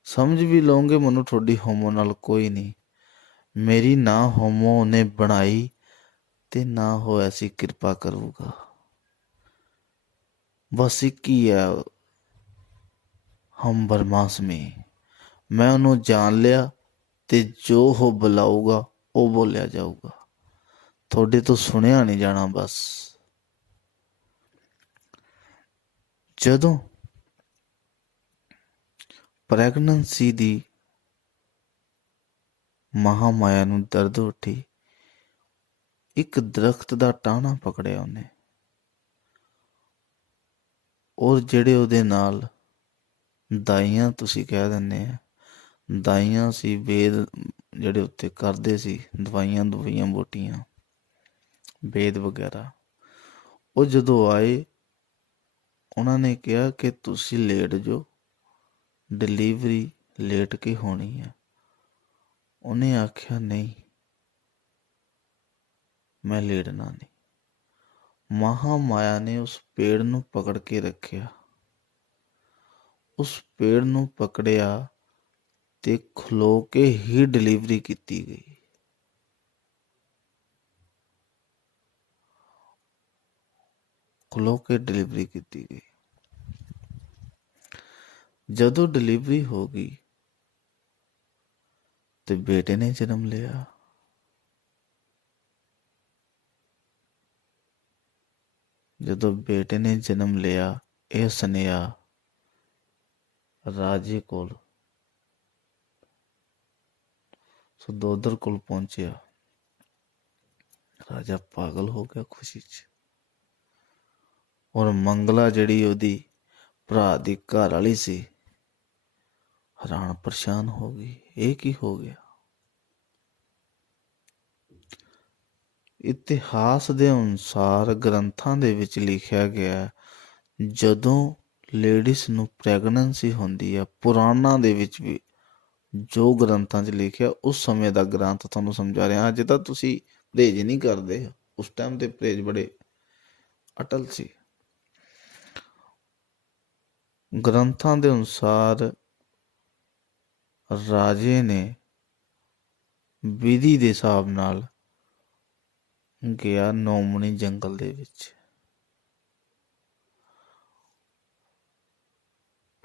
ਸਮਝ ਵੀ ਲਓਗੇ ਮੈਨੂੰ ਤੁਹਾਡੀ ਹੋਮੋ ਨਾਲ ਕੋਈ ਨਹੀਂ। ਮੇਰੀ ਨਾ ਹੋਮੋ ਨੇ ਬਣਾਈ ਤੇ ਨਾ ਹੋ ਐਸੀ ਕਿਰਪਾ ਕਰੂਗਾ। ਬਸ ਇੱਕ ਹੀ ਹੈ, ਹਮ ਬਰਮਾਸਮੀ। ਮੈਂ ਉਹਨੂੰ ਜਾਣ ਲਿਆ ਤੇ ਜੋ ਉਹ ਬੁਲਾਊਗਾ ਉਹ ਬੋਲਿਆ ਜਾਊਗਾ, ਤੁਹਾਡੇ ਤੋਂ ਸੁਣਿਆ ਨਹੀਂ ਜਾਣਾ। ਬਸ ਜਦੋਂ ਪ੍ਰੈਗਨੈਂਸੀ ਦੀ ਮਹਾਮਾਇਆ ਨੂੰ ਦਰਦ ਉੱਠੀ, ਇੱਕ ਦਰਖਤ ਦਾ ਟਾਹਣਾ ਪਕੜਿਆ ਉਹਨੇ, ਔਰ ਜਿਹੜੇ ਉਹਦੇ ਨਾਲ ਦਾਈਆਂ, ਤੁਸੀਂ ਕਹਿ ਦਿੰਦੇ ਆ ਦਾਈਆਂ ਸੀ, ਵੇਦ ਜਿਹੜੇ ਉੱਥੇ ਕਰਦੇ ਸੀ, ਦਵਾਈਆਂ ਬੂਟੀਆਂ ਵੇਦ ਵਗੈਰਾ, ਉਹ ਜਦੋਂ ਆਏ ਉਹਨਾਂ ਨੇ ਕਿਹਾ ਕਿ ਤੁਸੀਂ ਲੇਟ ਜਾਓ, ਡਿਲੀਵਰੀ ਲੇਟ ਕੇ ਹੋਣੀ ਹੈ। ਉਹਨੇ ਆਖਿਆ ਨਹੀਂ, ਮੈਂ ਲੇਟਣਾ ਨਹੀਂ। ਮਹਾਮਾਇਆ ਨੇ ਉਸ ਪੇੜ ਨੂੰ ਪਕੜ ਕੇ ਰੱਖਿਆ, ਉਸ ਪੇੜ ਨੂੰ ਪਕੜਿਆ ਤੇ ਖਲੋ ਕੇ ਹੀ ਡਿਲੀਵਰੀ ਕੀਤੀ ਗਈ। ਖਲੋ ਕੇ ਡਿਲੀਵਰੀ ਕੀਤੀ ਗਈ। ਜਦੋਂ ਡਿਲੀਵਰੀ ਹੋ ਗਈ ਤੇ ਬੇਟੇ ਨੇ ਜਨਮ ਲਿਆ। ਜਦੋਂ ਬੇਟੇ ਨੇ ਜਨਮ ਲਿਆ, ਇਹ ਸੁਨੇਹਾ ਰਾਜੇ ਕੋਲ, ਸੁਦੋਦਰ ਕੋਲ ਪਹੁੰਚਿਆ। ਰਾਜਾ ਪਾਗਲ ਹੋ ਗਿਆ ਖੁਸ਼ੀ 'ਚ। ਔਰ ਮੰਗਲਾ ਜਿਹੜੀ ਉਹਦੀ ਭਰਾ ਦੀ ਘਰ ਵਾਲੀ ਸੀ, ਹੈਰਾਨ ਪਰੇਸ਼ਾਨ ਹੋ ਗਈ, ਇਹ ਕੀ ਹੋ ਗਿਆ। ਇਤਿਹਾਸ ਦੇ ਅਨੁਸਾਰ ਗ੍ਰੰਥਾਂ ਦੇ ਵਿੱਚ ਲਿਖਿਆ ਗਿਆ, ਜਦੋਂ ਲੇਡੀਜ਼ ਨੂੰ ਪ੍ਰੈਗਨੈਂਸੀ ਹੁੰਦੀ ਆ, ਪੁਰਾਣਾਂ ਦੇ ਵਿੱਚ ਵੀ ਜੋ ਗ੍ਰੰਥਾਂ 'ਚ ਲਿਖਿਆ, ਉਸ ਸਮੇਂ ਦਾ ਗ੍ਰੰਥ ਤੁਹਾਨੂੰ ਸਮਝਾ ਰਿਹਾ। ਅੱਜ ਤਾਂ ਤੁਸੀਂ ਪਰਹੇਜ਼ ਨਹੀਂ ਕਰਦੇ, ਉਸ ਟਾਈਮ ਤੇ ਪਰਹੇਜ਼ ਬੜੇ ਅਟਲ ਸੀ। ਗ੍ਰੰਥਾਂ ਦੇ ਅਨੁਸਾਰ ਰਾਜੇ ਨੇ ਵਿਧੀ ਦੇ ਹਿਸਾਬ ਨਾਲ ਗਿਆ ਨੌਮਣੀ ਜੰਗਲ ਦੇ ਵਿੱਚ।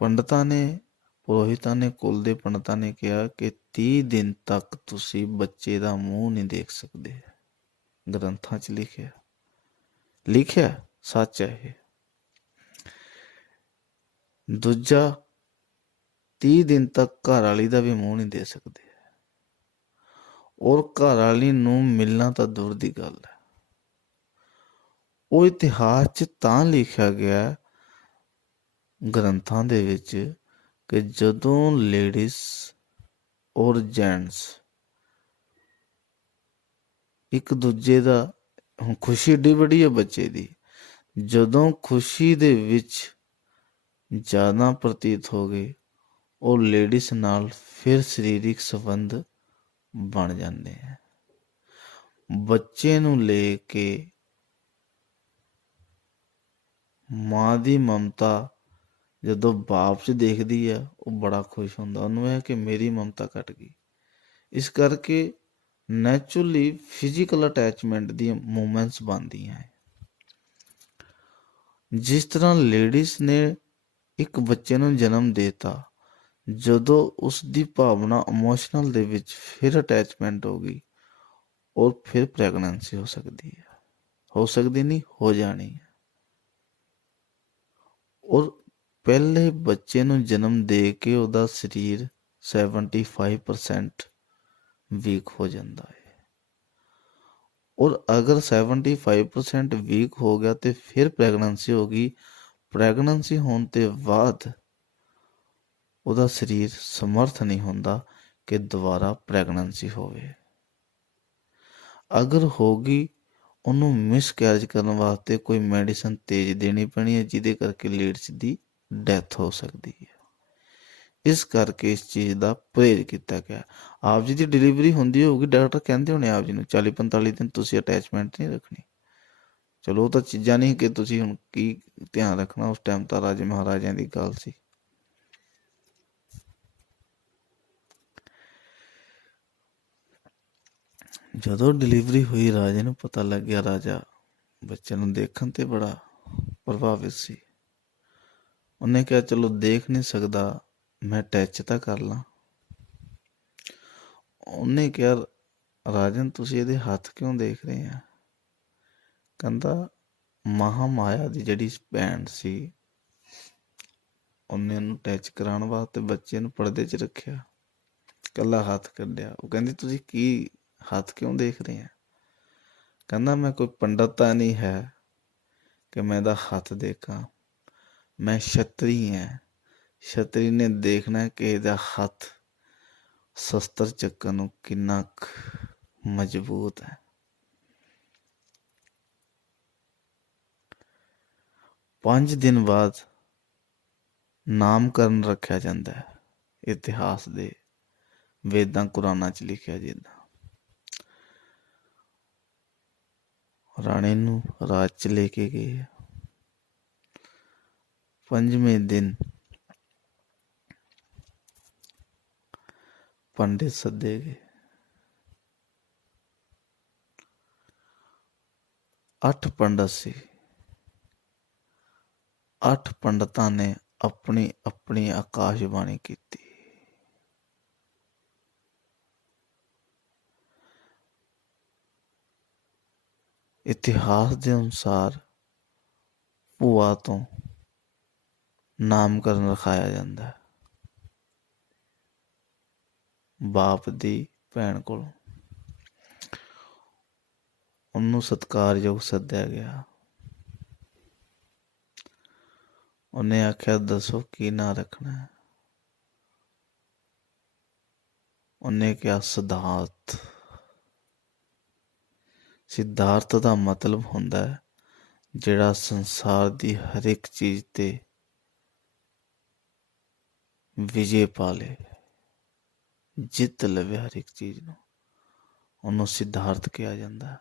ਪੰਡਤਾਂ ਨੇ, ਪੁਰੋਹਿਤਾਂ ਨੇ, ਕੁਲ ਦੇ ਪੰਡਤਾਂ ਨੇ ਕਿਹਾ ਕਿ 30 ਦਿਨ ਤੱਕ ਤੁਸੀਂ ਬੱਚੇ ਦਾ ਮੂੰਹ ਨਹੀਂ ਦੇਖ ਸਕਦੇ। ਗ੍ਰੰਥਾਂ 'ਚ ਲਿਖਿਆ ਸੱਚ ਹੈ ਇਹ। ਦੂਜਾ, 30 ਦਿਨ ਤੱਕ ਘਰ ਵਾਲੀ ਦਾ ਵੀ ਮੂੰਹ ਨਹੀਂ ਦੇ ਸਕਦੇ, ਔਰ ਘਰ ਵਾਲੀ ਨੂੰ ਮਿਲਣਾ ਤਾਂ ਦੂਰ ਦੀ ਗੱਲ ਹੈ। ਉਹ ਇਤਿਹਾਸ 'ਚ ਤਾਂ ਲਿਖਿਆ ਗਿਆ ਗ੍ਰੰਥਾਂ ਦੇ ਵਿੱਚ ਕਿ ਜਦੋਂ ਲੇਡੀਜ਼ ਔਰ ਜੈਂਟਸ ਇੱਕ ਦੂਜੇ ਦਾ, ਹੁਣ ਖੁਸ਼ੀ ਏਡੀ ਵੱਡੀ ਹੈ ਬੱਚੇ ਦੀ, ਜਦੋਂ ਖੁਸ਼ੀ ਦੇ ਵਿੱਚ ਜ਼ਿਆਦਾ ਪ੍ਰਤੀਤ ਹੋ ਗਏ, ਉਹ ਲੇਡੀਜ਼ ਨਾਲ ਫਿਰ ਸਰੀਰਕ ਸੰਬੰਧ ਬਣ ਜਾਂਦੇ ਹੈ। ਬੱਚੇ ਨੂੰ ਲੈ ਕੇ ਮਾਂ ਦੀ ਮਮਤਾ ਜਦੋਂ ਬਾਪ 'ਚ ਦੇਖਦੀ ਹੈ, ਉਹ ਬੜਾ ਖੁਸ਼ ਹੁੰਦਾ, ਉਹਨੂੰ ਇਹ ਕਿ ਮੇਰੀ ਮਮਤਾ ਘਟ ਗਈ। ਇਸ ਕਰਕੇ ਨੈਚੁਰਲੀ ਫਿਜ਼ੀਕਲ ਅਟੈਚਮੈਂਟ ਦੀਆਂ ਮੂਵਮੈਂਟਸ ਬਣਦੀਆਂ ਹੈ। ਜਿਸ ਤਰ੍ਹਾਂ ਲੇਡੀਜ਼ ਨੇ ਇੱਕ ਬੱਚੇ ਨੂੰ ਜਨਮ ਦੇਤਾ, ਜਦੋਂ ਉਸ ਦੀ ਭਾਵਨਾ ਇਮੋਸ਼ਨਲ ਦੇ ਵਿੱਚ ਫਿਰ ਅਟੈਚਮੈਂਟ ਹੋ ਗਈ, ਔਰ ਫਿਰ ਪ੍ਰੈਗਨੈਂਸੀ ਹੋ ਸਕਦੀ ਹੈ, ਹੋ ਸਕਦੀ ਨਹੀਂ, ਹੋ ਜਾਣੀ ਹੈ। ਔਰ ਪਹਿਲੇ ਬੱਚੇ ਨੂੰ ਜਨਮ ਦੇ ਕੇ ਉਹਦਾ ਸਰੀਰ 75% ਵੀਕ ਹੋ ਜਾਂਦਾ ਹੈ, ਔਰ ਅਗਰ 75% ਵੀਕ ਹੋ ਗਿਆ ਤੇ ਫਿਰ ਪ੍ਰੈਗਨੈਂਸੀ ਹੋ ਗਈ, ਪ੍ਰੈਗਨੈਂਸੀ ਹੋਣ ਤੋਂ ਬਾਅਦ ਉਹਦਾ ਸਰੀਰ ਸਮਰਥ ਨਹੀਂ ਹੁੰਦਾ ਕਿ ਦੁਬਾਰਾ ਪ੍ਰੈਗਨੈਂਸੀ ਹੋਵੇ। ਅਗਰ ਹੋ ਗਈ, ਉਹਨੂੰ ਮਿਸਕੈਰੇਜ ਕਰਨ ਵਾਸਤੇ ਕੋਈ ਮੈਡੀਸਨ ਤੇਜ਼ ਦੇਣੀ ਪੈਣੀ ਹੈ, ਜਿਹਦੇ ਕਰਕੇ ਲੇਡੀਜ਼ ਦੀ ਡੈਥ ਹੋ ਸਕਦੀ ਹੈ। ਇਸ ਕਰਕੇ ਇਸ ਚੀਜ਼ ਦਾ ਪਰਹੇਜ਼ ਕੀਤਾ ਗਿਆ। ਆਪ ਜੀ ਦੀ ਡਿਲੀਵਰੀ ਹੁੰਦੀ ਹੋਊਗੀ, ਡਾਕਟਰ ਕਹਿੰਦੇ ਹੋਣੇ ਆਪ ਜੀ ਨੂੰ 40-45 ਦਿਨ ਤੁਸੀਂ ਅਟੈਚਮੈਂਟ ਨਹੀਂ ਰੱਖਣੀ। ਚਲੋ ਉਹ ਤਾਂ ਚੀਜ਼ਾਂ ਨਹੀਂ ਕਿ ਤੁਸੀਂ ਹੁਣ ਕੀ ਧਿਆਨ ਰੱਖਣਾ, ਉਸ ਟਾਈਮ ਤਾਂ ਰਾਜੇ ਮਹਾਰਾਜਿਆਂ ਦੀ ਗੱਲ ਸੀ। ਜਦੋਂ ਡਿਲੀਵਰੀ ਹੋਈ, ਰਾਜੇ ਨੂੰ ਪਤਾ ਲੱਗਿਆ। ਰਾਜਾ ਬੱਚੇ ਨੂੰ ਦੇਖਣ ਤੇ ਬੜਾ ਪ੍ਰਭਾਵਿਤ ਸੀ। ਉਹਨੇ ਕਿਹਾ ਚਲੋ ਦੇਖ ਨਹੀਂ ਸਕਦਾ, ਮੈਂ ਟੱਚ ਤਾਂ ਕਰ ਲਾਂ। ਉਹਨੇ ਕਿਹਾ ਰਾਜਨ ਤੁਸੀਂ ਇਹਦੇ ਹੱਥ ਕਿਉਂ ਦੇਖ ਰਹੇ ਆ? ਕਹਿੰਦਾ ਮਹਾਮਾਇਆ ਦੀ ਜਿਹੜੀ ਭੈਣ ਸੀ, ਉਹਨੇ ਉਹਨੂੰ ਟੱਚ ਕਰਾਉਣ ਵਾਸਤੇ ਬੱਚੇ ਨੂੰ ਪਰਦੇ 'ਚ ਰੱਖਿਆ, ਇਕੱਲਾ ਹੱਥ ਕੱਢਿਆ। ਉਹ ਕਹਿੰਦੀ ਤੁਸੀਂ ਕੀ ਹੱਥ ਕਿਉਂ ਦੇਖ ਰਹੇ ਆ? ਕਹਿੰਦਾ ਮੈਂ ਕੋਈ ਪੰਡਤ ਤਾਂ ਨਹੀਂ ਹੈ ਕਿ ਮੈਂ ਇਹਦਾ ਹੱਥ ਦੇਖਾਂ, ਮੈਂ ਛਤਰੀ ਹਾਂ। ਛਤਰੀ ਨੇ ਦੇਖਣਾ ਕਿ ਇਹਦਾ ਹੱਥ ਸ਼ਸਤਰ ਚੱਕਣ ਨੂੰ ਕਿੰਨਾ ਕੁ ਮਜ਼ਬੂਤ ਹੈ। 5 ਦਿਨ ਬਾਅਦ ਨਾਮਕਰਨ ਰੱਖਿਆ ਜਾਂਦਾ ਹੈ। ਇਤਿਹਾਸ ਦੇ ਵੇਦਾਂ ਕੁਰਾਨਾਂ 'ਚ ਲਿਖਿਆ ਜਿੱਦਾਂ ਰਾਣੇ ਨੂੰ ਰਾਜ 'ਚ ਲੈ ਕੇ ਗਏ। 5ਵੇਂ ਦਿਨ ਪੰਡਿਤ ਸੱਦੇ ਗਏ। 8 ਪੰਡਤ ਸੀ। 8 ਪੰਡਤਾਂ ਨੇ ਆਪਣੀ ਆਪਣੀ ਆਕਾਸ਼ਬਾਣੀ ਕੀਤੀ। ਇਤਿਹਾਸ ਦੇ ਅਨੁਸਾਰ ਭੂਆ ਤੋਂ ਨਾਮਕਰਨ ਰਖਾਇਆ ਜਾਂਦਾ ਹੈ, ਬਾਪ ਦੀ ਭੈਣ ਕੋਲੋਂ। ਉਹਨੂੰ ਸਤਿਕਾਰਯੋਗ ਸੱਦਿਆ ਗਿਆ। ਉਹਨੇ ਆਖਿਆ ਦੱਸੋ ਕੀ ਨਾਂ ਰੱਖਣਾ ਹੈ? ਉਹਨੇ ਕਿਹਾ ਸਿਧਾਰਥ। ਸਿਧਾਰਥ ਦਾ ਮਤਲਬ ਹੁੰਦਾ ਹੈ ਜਿਹੜਾ ਸੰਸਾਰ ਦੀ ਹਰ ਇੱਕ ਚੀਜ਼ ਤੇ ਵਿਜੇ ਪਾ ਲੇ, ਜਿੱਤ ਲਵੇ ਹਰ ਇੱਕ ਚੀਜ਼ ਨੂੰ, ਉਹਨੂੰ ਸਿਧਾਰਥ ਕਿਹਾ ਜਾਂਦਾ।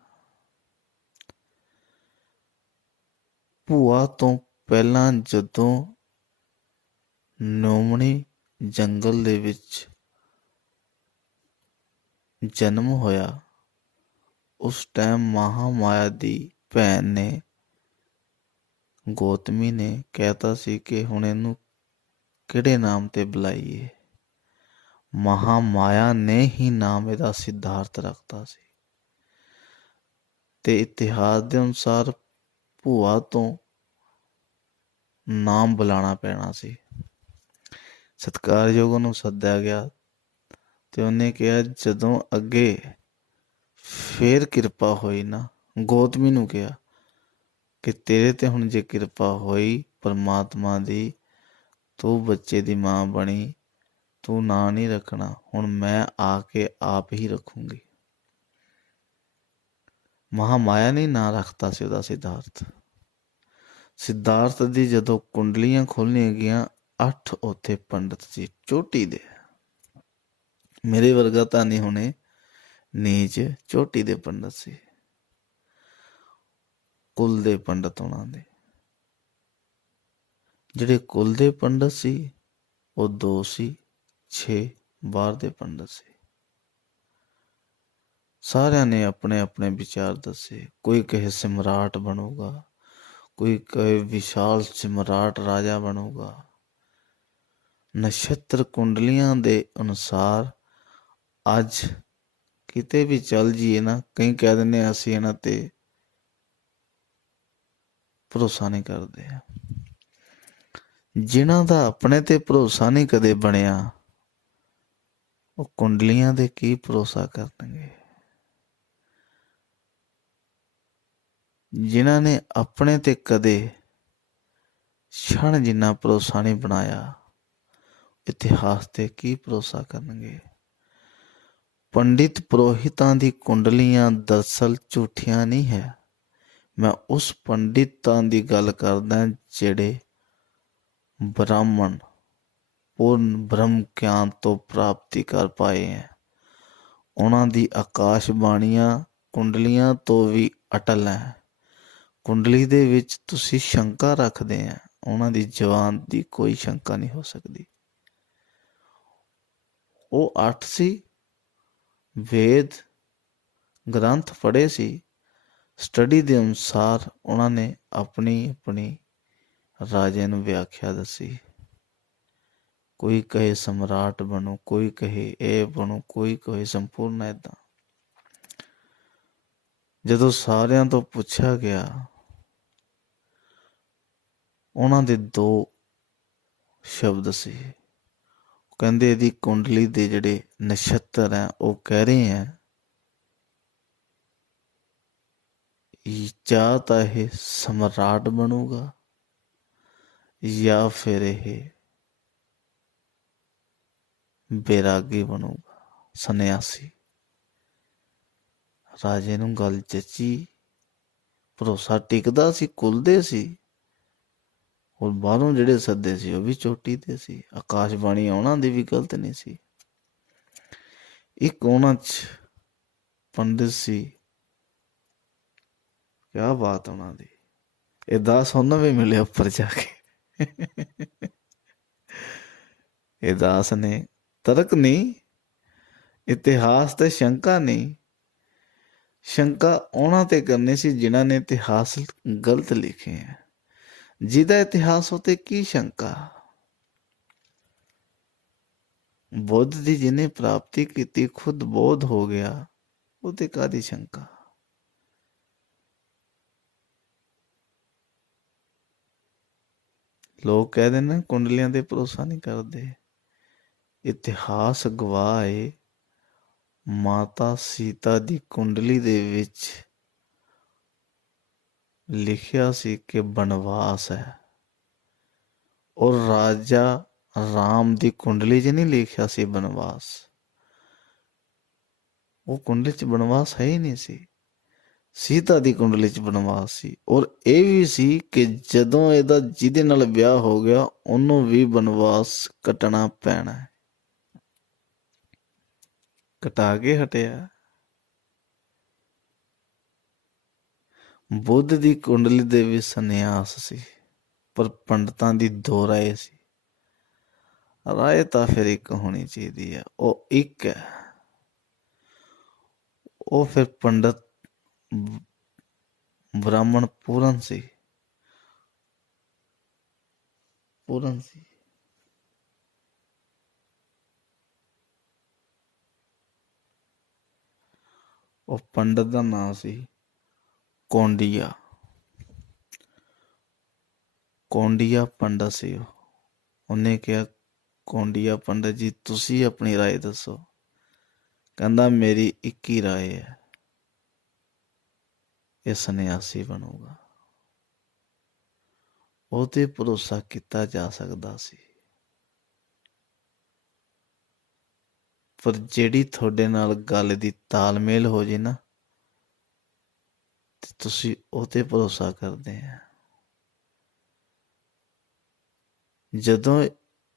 ਭੂਆ ਤੋਂ ਪਹਿਲਾਂ ਜਦੋਂ ਨੋਮਣੀ ਜੰਗਲ ਦੇ ਵਿੱਚ ਜਨਮ ਹੋਇਆ, ਉਸ ਟਾਈਮ ਮਹਾਮਾਇਆ ਦੀ ਭੈਣ ਨੇ, ਗੌਤਮੀ ਨੇ ਕਹਿਤਾ ਸੀ ਕਿ ਹੁਣ ਇਹਨੂੰ ਕਿਹੜੇ ਨਾਮ ਤੇ ਬੁਲਾਈਏ। ਮਹਾਮਾਇਆ ਨੇ ਹੀ ਨਾਮ ਇਹਦਾ ਸਿਧਾਰਥ ਰੱਖਤਾ ਸੀ। ਤੇ ਇਤਿਹਾਸ ਦੇ ਅਨੁਸਾਰ ਭੂਆ ਤੋਂ ਨਾਮ ਬੁਲਾਉਣਾ ਪੈਣਾ ਸੀ। ਸਤਿਕਾਰਯੋਗ ਨੂੰ ਸੱਦਿਆ ਗਿਆ ਤੇ ਉਹਨੇ ਕਿਹਾ ਜਦੋਂ ਅੱਗੇ ਫੇਰ ਕਿਰਪਾ ਹੋਈ ਨਾ, ਗੌਤਮੀ ਨੂੰ ਕਿਹਾ ਕਿ ਤੇਰੇ ਤੇ ਹੁਣ ਜੇ ਕਿਰਪਾ ਹੋਈ ਪਰਮਾਤਮਾ ਦੀ, ਤੂੰ ਬੱਚੇ ਦੀ ਮਾਂ ਬਣੀ, ਤੂੰ ਨਾਂ ਨਹੀਂ ਰੱਖਣਾ, ਹੁਣ ਮੈਂ ਆ ਕੇ ਆਪ ਹੀ ਰੱਖੂੰਗੀ। ਮਹਾਮਾਇਆ ਨੇ ਨਾਂ ਰੱਖਤਾ ਸੀ ਉਹਦਾ ਸਿਧਾਰਥ। ਸਿਧਾਰਥ ਦੀ ਜਦੋਂ ਕੁੰਡਲੀਆਂ ਖੋਲ੍ਹੀਆਂ ਗਈਆਂ, 8 ਉੱਥੇ ਪੰਡਤ ਸੀ ਚੋਟੀ ਦੇ। ਮੇਰੇ ਵਰਗਾ ਤਾਂ ਨਹੀਂ ਹੋਣੇ, ਨੀਚ ਚੋਟੀ ਦੇ ਪੰਡਤ ਸੀ, ਕੁਲ ਦੇ ਪੰਡਤ ਉਹਨਾਂ ਦੇ। ਜਿਹੜੇ ਕੁਲ ਦੇ ਪੰਡਤ ਸੀ ਉਹ 2 ਸੀ, 6 ਬਾਹਰ ਦੇ ਪੰਡਤ ਸੀ। ਸਾਰਿਆਂ ਨੇ ਆਪਣੇ ਆਪਣੇ ਵਿਚਾਰ ਦੱਸੇ। ਕੋਈ ਕਹੇ ਸਮਰਾਟ ਬਣੂਗਾ, ਕੋਈ ਕਹੇ ਵਿਸ਼ਾਲ ਸਮਰਾਟ ਰਾਜਾ ਬਣੂਗਾ। ਨਛੱਤਰ ਕੁੰਡਲੀਆਂ ਦੇ ਅਨੁਸਾਰ ਅੱਜ ਕਿਤੇ ਵੀ ਚੱਲ ਜੀਏ ਨਾ, ਕਈ ਕਹਿ ਦਿੰਦੇ ਅਸੀਂ ਇਹਨਾਂ ਤੇ ਭਰੋਸਾ ਨਹੀਂ ਕਰਦੇ। ਜਿਨ੍ਹਾਂ ਦਾ ਆਪਣੇ ਤੇ ਭਰੋਸਾ ਨਹੀਂ ਕਦੇ ਬਣਿਆ, ਉਹ ਕੁੰਡਲੀਆਂ ਦੇ ਕੀ ਭਰੋਸਾ ਕਰਨਗੇ। ਜਿਨ੍ਹਾਂ ਨੇ ਆਪਣੇ ਤੇ ਕਦੇ ਛਣ ਜਿੰਨਾ ਭਰੋਸਾ ਨਹੀਂ ਬਣਾਇਆ, ਇਤਿਹਾਸ ਤੇ ਕੀ ਭਰੋਸਾ ਕਰਨਗੇ। ਪੰਡਿਤ ਪੁਰੋਹਿਤਾਂ ਦੀ ਕੁੰਡਲੀਆਂ ਦਰਅਸਲ ਝੂਠੀਆਂ ਨਹੀਂ ਹੈ। ਮੈਂ ਉਸ ਪੰਡਿਤਾਂ ਦੀ ਗੱਲ ਕਰਦਾ ਜਿਹੜੇ ਬ੍ਰਾਹਮਣ ਪੂਰਨ ਬ੍ਰਹਮ ਗਿਆਨ ਤੋਂ ਪ੍ਰਾਪਤੀ ਕਰ ਪਾਏ ਹੈ। ਉਹਨਾਂ ਦੀ ਆਕਾਸ਼ ਬਾਣੀਆਂ ਕੁੰਡਲੀਆਂ ਤੋਂ ਵੀ ਅਟਲ ਹੈ। ਕੁੰਡਲੀ ਦੇ ਵਿੱਚ ਤੁਸੀਂ ਸ਼ੰਕਾ ਰੱਖਦੇ ਆ, ਉਹਨਾਂ ਦੀ ਜ਼ਬਾਨ ਦੀ ਕੋਈ ਸ਼ੰਕਾ ਨਹੀਂ ਹੋ ਸਕਦੀ। ਉਹ 8 ਸੀ, ਵੇਦ ਗ੍ਰੰਥ ਪੜ੍ਹੇ ਸੀ, ਸਟੱਡੀ ਦੇ ਅਨੁਸਾਰ ਉਹਨਾਂ ਨੇ ਆਪਣੀ ਆਪਣੀ ਰਾਜੇ ਨੂੰ ਵਿਆਖਿਆ ਦੱਸੀ। ਕੋਈ ਕਹੇ ਸਮਰਾਟ ਬਣੋ, ਕੋਈ ਕਹੇ ਇਹ ਬਣੋ, ਕੋਈ ਕਹੇ ਸੰਪੂਰਨ। ਏਦਾਂ ਜਦੋਂ ਸਾਰਿਆਂ ਤੋਂ ਪੁੱਛਿਆ ਗਿਆ, ਉਹਨਾਂ ਦੇ 2 ਸ਼ਬਦ ਸੀ। ਕਹਿੰਦੇ ਇਹਦੀ ਕੁੰਡਲੀ ਦੇ ਜਿਹੜੇ ਨਛੱਤਰ ਹੈ ਉਹ ਕਹਿ ਰਹੇ ਹੈ ਜਾਂ ਤਾਂ ਇਹ ਸਮਰਾਟ ਬਣੂਗਾ ਜਾਂ ਫਿਰ ਇਹ ਬੈਰਾਗੀ ਬਣੂਗਾ, ਸੰਨਿਆਸੀ। ਰਾਜੇ ਨੂੰ ਗੱਲ ਜੱਚੀ, ਭਰੋਸਾ ਟਿਕਦਾ ਸੀ, ਕੁਲਦੇ ਸੀ। ਔਰ ਬਾਹਰੋਂ ਜਿਹੜੇ ਸੱਦੇ ਸੀ ਉਹ ਵੀ ਚੋਟੀ ਦੇ ਸੀ। ਆਕਾਸ਼ਬਾਣੀ ਉਹਨਾਂ ਦੀ ਵੀ ਗਲਤ ਨਹੀਂ ਸੀ। ਇੱਕ ਉਹਨਾਂ 'ਚ ਪੰਡਿਤ ਸੀ, ਕਿਆ ਬਾਤ ਉਹਨਾਂ ਦੀ। ਇਹ ਦਾਸ ਉਹਨਾਂ ਵੀ ਮਿਲੇ ਉੱਪਰ ਜਾ ਕੇ। ਇਹ ਦਾਸ ਨੇ ਤਰਕ ਨਹੀਂ, ਇਤਿਹਾਸ ਤੇ ਸ਼ੰਕਾ ਨਹੀਂ। ਸ਼ੰਕਾ ਉਹਨਾਂ ਤੇ ਕਰਨੀ ਸੀ ਜਿਨ੍ਹਾਂ ਨੇ ਇਤਿਹਾਸ ਗਲਤ ਲਿਖੇ ਹੈ। ਜਿਹਦਾ ਇਤਿਹਾਸ ਉਤੇ ਕੀ ਸ਼ੰਕਾ। ਬੁੱਧ ਦੀ ਜਿਹਨੇ ਪ੍ਰਾਪਤੀ ਕੀਤੀ, ਖੁਦ ਬੋਧ ਹੋ ਗਿਆ, ਉਹਤੇ ਕਾਹਦੀ ਸ਼ੰਕਾ। ਲੋਕ ਕਹਿ ਦਿੰਦੇ ਕੁੰਡਲੀਆਂ ਤੇ ਭਰੋਸਾ ਨਹੀਂ ਕਰਦੇ। ਇਤਿਹਾਸ ਗਵਾਹ ਹੈ, ਮਾਤਾ ਸੀਤਾ ਦੀ ਕੁੰਡਲੀ ਦੇ ਵਿੱਚ ਲਿਖਿਆ ਸੀ ਕਿ ਬਨਵਾਸ ਹੈ, ਔਰ ਰਾਜਾ ਰਾਮ ਦੀ ਕੁੰਡਲੀ 'ਚ ਨਹੀਂ ਲਿਖਿਆ ਸੀ ਬਨਵਾਸ। ਉਹ ਕੁੰਡਲੀ 'ਚ ਬਨਵਾਸ ਹੈ ਹੀ ਨਹੀਂ ਸੀ। ਸੀਤਾ ਦੀ ਕੁੰਡਲੀ 'ਚ ਬਨਵਾਸ ਸੀ। ਔਰ ਇਹ ਵੀ ਸੀ ਕਿ ਜਦੋਂ ਇਹਦਾ ਜਿਹਦੇ ਨਾਲ ਵਿਆਹ ਹੋ ਗਿਆ ਉਹਨੂੰ ਵੀ ਬਨਵਾਸ ਕੱਟਣਾ ਪੈਣਾ। ਕਟਾ ਕੇ ਹਟਿਆ। ਬੁੱਧ ਦੀ ਕੁੰਡਲੀ ਦੇ ਵੀ ਸੰਨਿਆਸ ਸੀ, ਪਰ ਪੰਡਤਾਂ ਦੀ 2 ਰਾਏ ਸੀ। ਰਾਏ ਤਾਂ ਫਿਰ ਇੱਕ ਹੋਣੀ ਚਾਹੀਦੀ ਹੈ, ਉਹ ਇੱਕ ਹੈ। ਉਹ ਫਿਰ ਪੰਡਤ ਬ੍ਰਾਹਮਣ ਪੂਰਨ ਸੀ। ਪੂਰਨ ਸੀ। ਉਹ ਪੰਡਤ ਦਾ ਨਾਂ ਸੀ ਕੌਂਡੀਆ। ਕੌਂਡੀਆ ਪੰਡਤ ਸੀ ਉਹ। ਉਹਨੇ ਕਿਹਾ, ਕੌਂਡੀਆ ਪੰਡਤ ਜੀ ਤੁਸੀਂ ਆਪਣੀ ਰਾਏ ਦੱਸੋ। ਕਹਿੰਦਾ ਮੇਰੀ ਇੱਕ ਹੀ ਰਾਏ ਹੈ, ਇਹ ਸੰਨਿਆਸੀ ਬਣੂਗਾ। ਉਹ ਤੇ ਭਰੋਸਾ ਕੀਤਾ ਜਾ ਸਕਦਾ ਸੀ, ਪਰ ਜਿਹੜੀ ਤੁਹਾਡੇ ਨਾਲ ਗੱਲ ਦੀ ਤਾਲਮੇਲ ਹੋ ਜੇ ਨਾ, ਤੇ ਤੁਸੀਂ ਉਹ ਤੇ ਭਰੋਸਾ ਕਰਦੇ ਆ। ਜਦੋਂ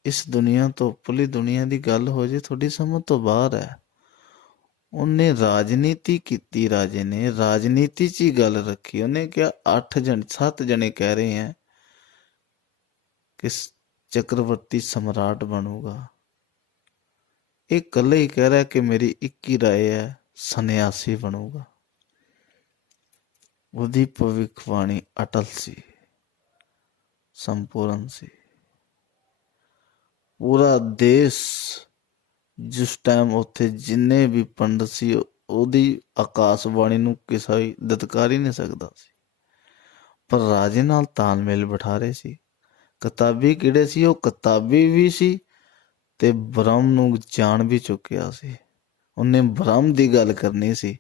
ਇਸ ਦੁਨੀਆ ਤੋਂ ਉੱਪਰਲੀ ਦੁਨੀਆ ਦੀ ਗੱਲ ਹੋ ਜੇ, ਤੁਹਾਡੀ ਸਮਝ ਤੋਂ ਬਾਹਰ ਹੈ। ਉਹਨੇ ਰਾਜਨੀਤੀ ਕੀਤੀ, ਰਾਜੇ ਨੇ ਰਾਜਨੀਤੀ 'ਚ ਹੀ ਗੱਲ ਰੱਖੀ। ਉਹਨੇ ਕਿਹਾ 7 ਜਣੇ ਕਹਿ ਰਹੇ ਹੈ ਕਿ ਚੱਕਰਵਰਤੀ ਸਮਰਾਟ ਬਣੂਗਾ। ਇਹ ਇਕੱਲੇ ਹੀ ਕਹਿ ਰਿਹਾ ਕਿ ਮੇਰੀ ਇੱਕ ਹੀ ਰਾਏ ਹੈ, ਸੰਨਿਆਸੀ ਬਣੂਗਾ। ਉਹਦੀ ਭਵਿੱਖਬਾਣੀ ਅਟਲ ਸੀ, ਸੰਪੂਰਨ ਸੀ। ਪੂਰਾ ਦੇਸ਼ ਜਿਸ ਟਾਈਮ ਉੱਥੇ ਜਿੰਨੇ ਵੀ ਪੰਡਤ ਸੀ, ਉਹਦੀ ਆਕਾਸ਼ਬਾਣੀ ਨੂੰ ਕਿਸੇ ਦਤਕਾਰ ਹੀ ਨਹੀਂ ਸਕਦਾ ਸੀ। ਪਰ ਰਾਜੇ ਨਾਲ ਤਾਲਮੇਲ ਬਿਠਾ ਰਹੇ ਸੀ। ਕਿਤਾਬੀ ਕਿਹੜੇ ਸੀ, ਉਹ ਕਿਤਾਬੀ ਵੀ ਸੀ ਤੇ ਬ੍ਰਹਮ ਨੂੰ ਜਾਣ ਵੀ ਚੁੱਕਿਆ ਸੀ। ਉਹਨੇ ਬ੍ਰਹਮ ਦੀ ਗੱਲ ਕਰਨੀ ਸੀ,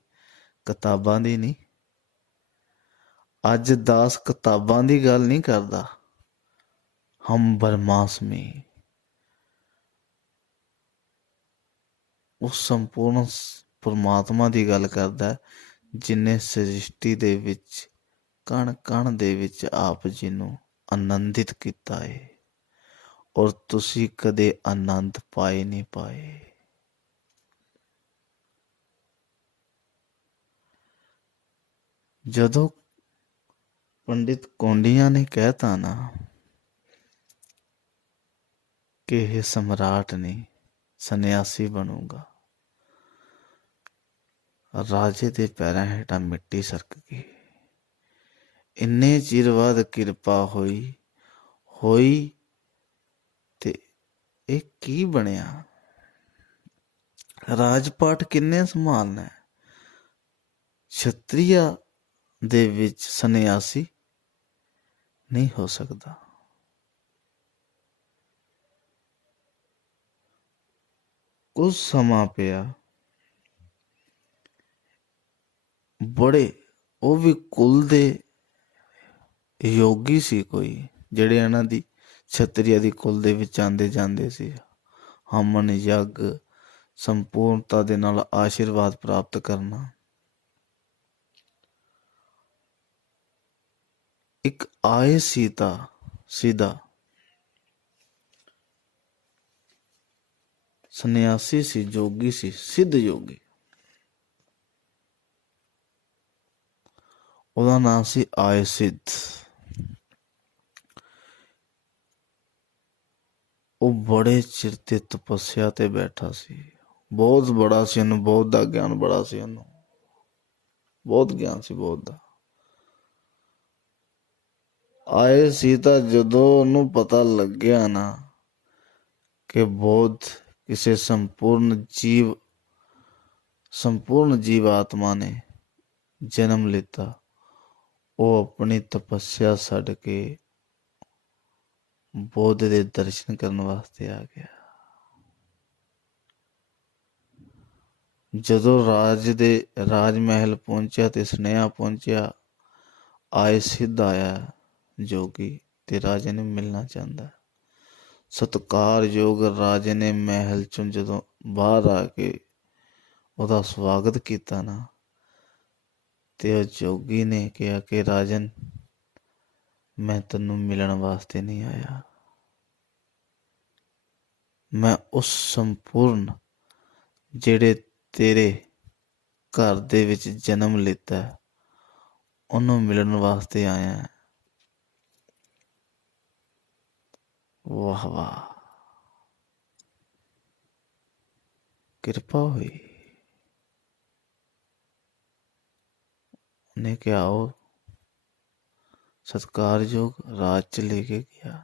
ਕਿਤਾਬਾਂ ਦੀ ਨਹੀਂ। ਅੱਜ ਦਾਸ ਕਿਤਾਬਾਂ ਦੀ ਗੱਲ ਨਹੀਂ ਕਰਦਾ, ਹਮ ਬ੍ਰਹਮਾਸਮੀ। ਉਸ ਸੰਪੂਰਨ ਪਰਮਾਤਮਾ ਦੀ ਗੱਲ ਕਰਦਾ, ਜਿਹਨੇ ਸ੍ਰਿਸ਼ਟੀ ਦੇ ਵਿੱਚ ਕਣ ਕਣ ਦੇ ਵਿੱਚ ਆਪ ਜੀ ਨੂੰ ਆਨੰਦਿਤ ਕੀਤਾ ਹੈ। ਔਰ ਤੁਸੀਂ ਕਦੇ ਆਨੰਦ ਪਾਏ ਨਹੀਂ ਪਾਏ। ਜਦੋਂ ਪੰਡਿਤ ਕੌਂਡੀਆਂ ਨੇ ਕਹਿਤਾ ਨਾ ਕਿ ਇਹ ਸਮਰਾਟ ਨਹੀਂ ਸੰਨਿਆਸੀ ਬਣੂਗਾ, ਰਾਜੇ ਦੇ ਪੈਰਾਂ ਹੇਠਾਂ ਮਿੱਟੀ ਸਰਕ ਗਈ। ਇੰਨੇ ਚਿਰ ਬਾਅਦ ਕਿਰਪਾ ਹੋਈ ਤੇ ਇਹ ਕੀ ਬਣਿਆ? ਰਾਜਪਾਟ ਕਿੰਨੇ ਸੰਭਾਲਣਾ ਹੈ? ਛਤਰੀਆ ਦੇ ਵਿੱਚ ਸੰਨਿਆਸੀ ਨਹੀਂ ਹੋ ਸਕਦਾ। ਕੁਝ ਸਮਾਂ ਪਿਆ, ਬੜੇ ਉਹ ਵੀ ਕੁਲ ਦੇ ਯੋਗੀ ਸੀ ਕੋਈ, ਜਿਹੜੇ ਇਹਨਾਂ ਦੀ ਛਤਰੀਆ ਦੀ ਕੁਲ ਦੇ ਵਿੱਚ ਆਉਂਦੇ ਜਾਂਦੇ ਸੀ। ਹਮਨ ਯੱਗ ਸੰਪੂਰਨਤਾ ਦੇ ਨਾਲ ਆਸ਼ੀਰਵਾਦ ਪ੍ਰਾਪਤ ਕਰਨਾ। ਇੱਕ ਆਏ ਸਿੱਧਾ ਸੰਨਿਆਸੀ ਸੀ, ਜੋਗੀ ਸੀ, ਸਿੱਧ ਯੋਗੀ। ਉਹਦਾ ਨਾਮ ਸੀ ਆਏ ਸਿੱਧ। ਉਹ ਬੜੇ ਚਿਰ ਤੇ ਤਪੱਸਿਆ ਤੇ ਬੈਠਾ ਸੀ। ਬਹੁਤ ਬੜਾ ਸੀ ਉਹਨੂੰ, ਬਹੁਤ ਦਾ ਗਿਆਨ ਬੜਾ ਸੀ ਉਹਨੂੰ, ਬਹੁਤ ਗਿਆਨ ਸੀ ਬਹੁਤ ਦਾ। ਆਏ ਸੀ ਤਾਂ ਜਦੋਂ ਉਹਨੂੰ ਪਤਾ ਲੱਗਿਆ ਨਾ ਕਿ ਬੋਧ ਕਿਸੇ ਸੰਪੂਰਨ ਜੀਵ ਆਤਮਾ ਨੇ ਜਨਮ ਲਿੱਤਾ, ਉਹ ਆਪਣੀ ਤਪੱਸਿਆ ਛੱਡ ਕੇ ਬੋਧ ਦੇ ਦਰਸ਼ਨ ਕਰਨ ਵਾਸਤੇ ਆ ਗਿਆ। ਜਦੋਂ ਰਾਜ ਮਹਿਲ ਪਹੁੰਚਿਆ ਤੇ ਸੁਨੇਹਾ ਪਹੁੰਚਿਆ, ਆਏ ਸਿੱਧ ਆਇਆ ਜੋਗੀ ਤੇ ਰਾਜੇ ਨੂੰ ਮਿਲਣਾ ਚਾਹੁੰਦਾ। ਸਤਿਕਾਰਯੋਗ ਰਾਜੇ ਨੇ ਮਹਿਲ ਚੋਂ ਜਦੋਂ ਬਾਹਰ ਆ ਕੇ ਉਹਦਾ ਸਵਾਗਤ ਕੀਤਾ ਨਾ, ਤੇ ਉਹ ਜੋਗੀ ਨੇ ਕਿਹਾ ਕਿ ਰਾਜਨ, ਮੈਂ ਤੈਨੂੰ ਮਿਲਣ ਵਾਸਤੇ ਨਹੀਂ ਆਇਆ, ਮੈਂ ਉਸ ਸੰਪੂਰਨ ਜਿਹੜੇ ਤੇਰੇ ਘਰ ਦੇ ਵਿੱਚ ਜਨਮ ਲਿੱਤਾ ਉਹਨੂੰ ਮਿਲਣ ਵਾਸਤੇ ਆਇਆ। ਵਾਹ ਵਾਹ, ਕਿਰਪਾ ਹੋਈ। ਉਹਨੇ ਕਿਹਾ ਉਹ ਸਤਿਕਾਰਯੋਗ ਰਾਜ ਚ ਲੈ ਕੇ ਗਿਆ।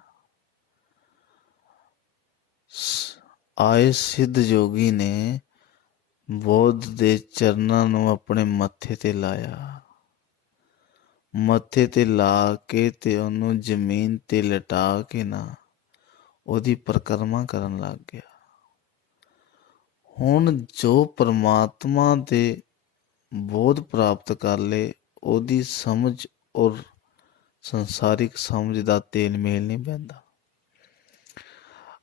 ਆਏ ਸਿੱਧ ਯੋਗੀ ਨੇ ਬੋਧ ਦੇ ਚਰਨਾਂ ਨੂੰ ਆਪਣੇ ਮੱਥੇ ਤੇ ਲਾਇਆ, ਮੱਥੇ ਤੇ ਲਾ ਕੇ ਤੇ ਉਹਨੂੰ ਜ਼ਮੀਨ ਤੇ ਲਟਾ ਕੇ ਨਾ ਉਹਦੀ ਪਰਿਕਰਮਾ ਕਰਨ ਲੱਗ ਗਿਆ। ਹੁਣ ਜੋ ਪਰਮਾਤਮਾ ਦੇ ਬੋਧ ਪ੍ਰਾਪਤ ਕਰ ਲਏ, ਉਹਦੀ ਸਮਝ ਔਰ ਸੰਸਾਰਿਕ ਸਮਝ ਦਾ ਤੇਲ ਮੇਲ ਨਹੀਂ ਪੈਂਦਾ।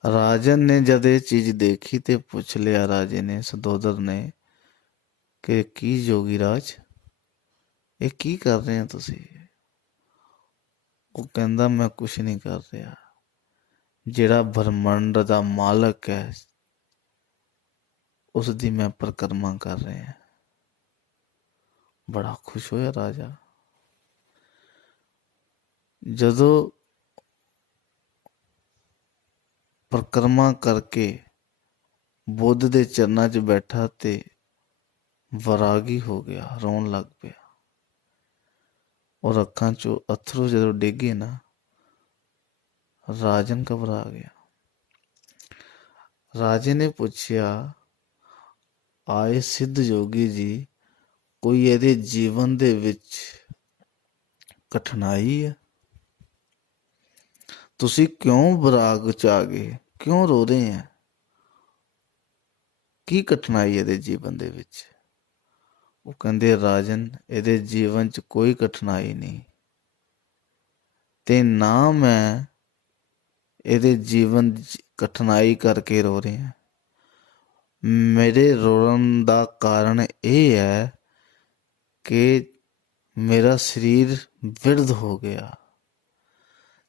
ਰਾਜਨ ਨੇ ਜਦ ਇਹ ਚੀਜ਼ ਦੇਖੀ ਤੇ ਪੁੱਛ ਲਿਆ ਰਾਜੇ ਨੇ, ਸਦੋਦਰ ਨੇ, ਕਿ ਕੀ ਯੋਗੀ ਰਾਜ, ਇਹ ਕੀ ਕਰ ਰਹੇ ਹੋ ਤੁਸੀਂ? ਉਹ ਕਹਿੰਦਾ ਮੈਂ ਕੁਛ ਨਹੀਂ ਕਰ ਰਿਹਾ, ਜਿਹੜਾ ਬ੍ਰਹਮੰਡ ਦਾ ਮਾਲਕ ਹੈ ਉਸ ਦੀ ਮੈਂ ਪਰਿਕਰਮਾ ਕਰ ਰਿਹਾ। ਬੜਾ ਖੁਸ਼ ਹੋਇਆ ਰਾਜਾ। ਜਦੋਂ ਪਰਿਕਰਮਾ ਕਰਕੇ ਬੁੱਧ ਦੇ ਚਰਨਾਂ 'ਚ ਬੈਠਾ ਤੇ ਵੈਰਾਗੀ ਹੋ ਗਿਆ, ਰੋਣ ਲੱਗ ਪਿਆ। ਔਰ ਅੱਖਾਂ 'ਚੋਂ ਅਥਰੂ ਜਦੋਂ ਡਿੱਗੇ ਨਾ, ਰਾਜਨ ਘਬਰਾ ਗਿਆ। ਰਾਜੇ ਨੇ ਪੁੱਛਿਆ, ਆਏ ਸਿੱਧ ਯੋਗੀ ਜੀ, ਕੋਈ ਇਹਦੇ ਜੀਵਨ ਦੇ ਵਿੱਚ ਕਠਿਨਾਈ ਹੈ? ਤੁਸੀਂ ਕਿਉਂ ਵਿਰਾਗ 'ਚ ਆ ਗਏ, ਕਿਉਂ ਰੋ ਰਹੇ ਹੈ? ਕੀ ਕਠਿਨਾਈ ਇਹਦੇ ਜੀਵਨ ਦੇ ਵਿੱਚ? ਉਹ ਕਹਿੰਦੇ, ਰਾਜਨ, ਇਹਦੇ ਜੀਵਨ 'ਚ ਕੋਈ ਕਠਿਨਾਈ ਨਹੀਂ, ਤੇ ਨਾ ਮੈਂ ਇਹਦੇ ਜੀਵਨ 'ਚ ਕਠਿਨਾਈ ਕਰਕੇ ਰੋ ਰਿਹਾ। ਮੇਰੇ ਰੋਣ ਦਾ ਕਾਰਨ ਇਹ ਹੈ ਕਿ ਮੇਰਾ ਸਰੀਰ ਬਿਰਧ ਹੋ ਗਿਆ।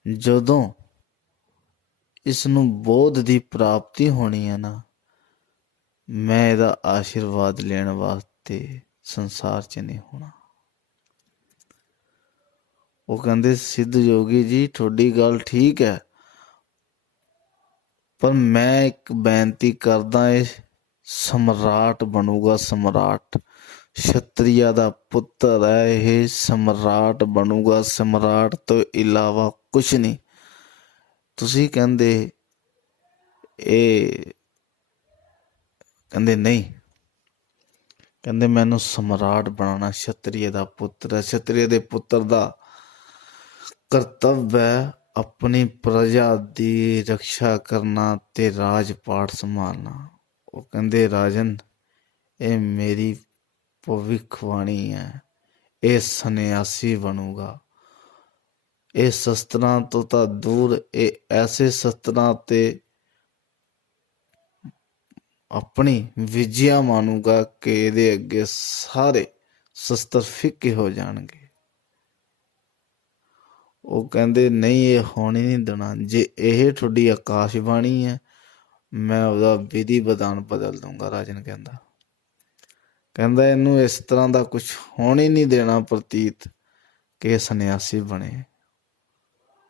ਜਦੋਂ ਇਸ ਨੂੰ ਬੋਧ ਦੀ ਪ੍ਰਾਪਤੀ ਹੋਣੀ ਹੈ ਨਾ, ਮੈਂ ਇਹਦਾ ਆਸ਼ੀਰਵਾਦ ਲੈਣ ਵਾਸਤੇ ਸੰਸਾਰ 'ਚ ਨਹੀਂ ਹੋਣਾ। ਉਹ ਕਹਿੰਦੇ ਸਿੱਧ ਯੋਗੀ ਜੀ ਤੁਹਾਡੀ ਗੱਲ ਠੀਕ ਹੈ, ਪਰ ਮੈਂ ਇੱਕ ਬੇਨਤੀ ਕਰਦਾ, ਇਹ ਸਮਰਾਟ ਬਣੂਗਾ, ਸਮਰਾਟ। ਛਤਰੀਆ ਦਾ ਪੁੱਤਰ ਹੈ ਇਹ, ਸਮਰਾਟ ਬਣੂਗਾ, ਸਮਰਾਟ ਤੋਂ ਇਲਾਵਾ ਕੁਛ ਨਹੀਂ। ਤੁਸੀਂ ਕਹਿੰਦੇ ਇਹ, ਕਹਿੰਦੇ ਨਹੀਂ, ਕਹਿੰਦੇ ਮੈਨੂੰ ਸਮਰਾਟ ਬਣਾਉਣਾ, ਛਤਰੀਏ ਦਾ ਪੁੱਤਰ ਹੈ। ਛਤਰੀਏ ਦੇ ਪੁੱਤਰ ਦਾ ਕਰਤੱਵ ਹੈ ਆਪਣੀ ਪ੍ਰਜਾ ਦੀ ਰੱਖਿਆ ਕਰਨਾ ਤੇ ਰਾਜ ਪਾਠ ਸੰਭਾਲਣਾ। ਉਹ ਕਹਿੰਦੇ ਰਾਜਨ, ਇਹ ਮੇਰੀ ਭਵਿੱਖਬਾਣੀ ਹੈ, ਇਹ ਸੰਨਿਆਸੀ ਬਣੂਗਾ। ਇਹ ਸ਼ਸਤਰਾਂ ਤੋਂ ਤਾਂ ਦੂਰ, ਇਹ ਐਸੇ ਸ਼ਸਤਰਾਂ ਤੇ ਆਪਣੀ ਵਿਜਿਆ ਮਾਨੂਗਾ ਕਿ ਇਹਦੇ ਅੱਗੇ ਸਾਰੇ ਸ਼ਸਤਰ ਫਿੱਕੇ ਹੋ ਜਾਣਗੇ। ਉਹ ਕਹਿੰਦੇ ਨਹੀਂ, ਇਹ ਹੋਣ ਹੀ ਨਹੀਂ ਦੇਣਾ। ਜੇ ਇਹ ਤੁਹਾਡੀ ਆਕਾਸ਼ਬਾਣੀ ਹੈ, ਮੈਂ ਉਹਦਾ ਵਿਧੀ ਵਿਧਾਨ ਬਦਲ ਦੂੰਗਾ। ਰਾਜਨ ਕਹਿੰਦਾ ਇਹਨੂੰ ਇਸ ਤਰ੍ਹਾਂ ਦਾ ਕੁਛ ਹੋਣ ਹੀ ਨਹੀਂ ਦੇਣਾ ਪ੍ਰਤੀਤ ਕਿ ਇਹ ਸੰਨਿਆਸੀ ਬਣੇ।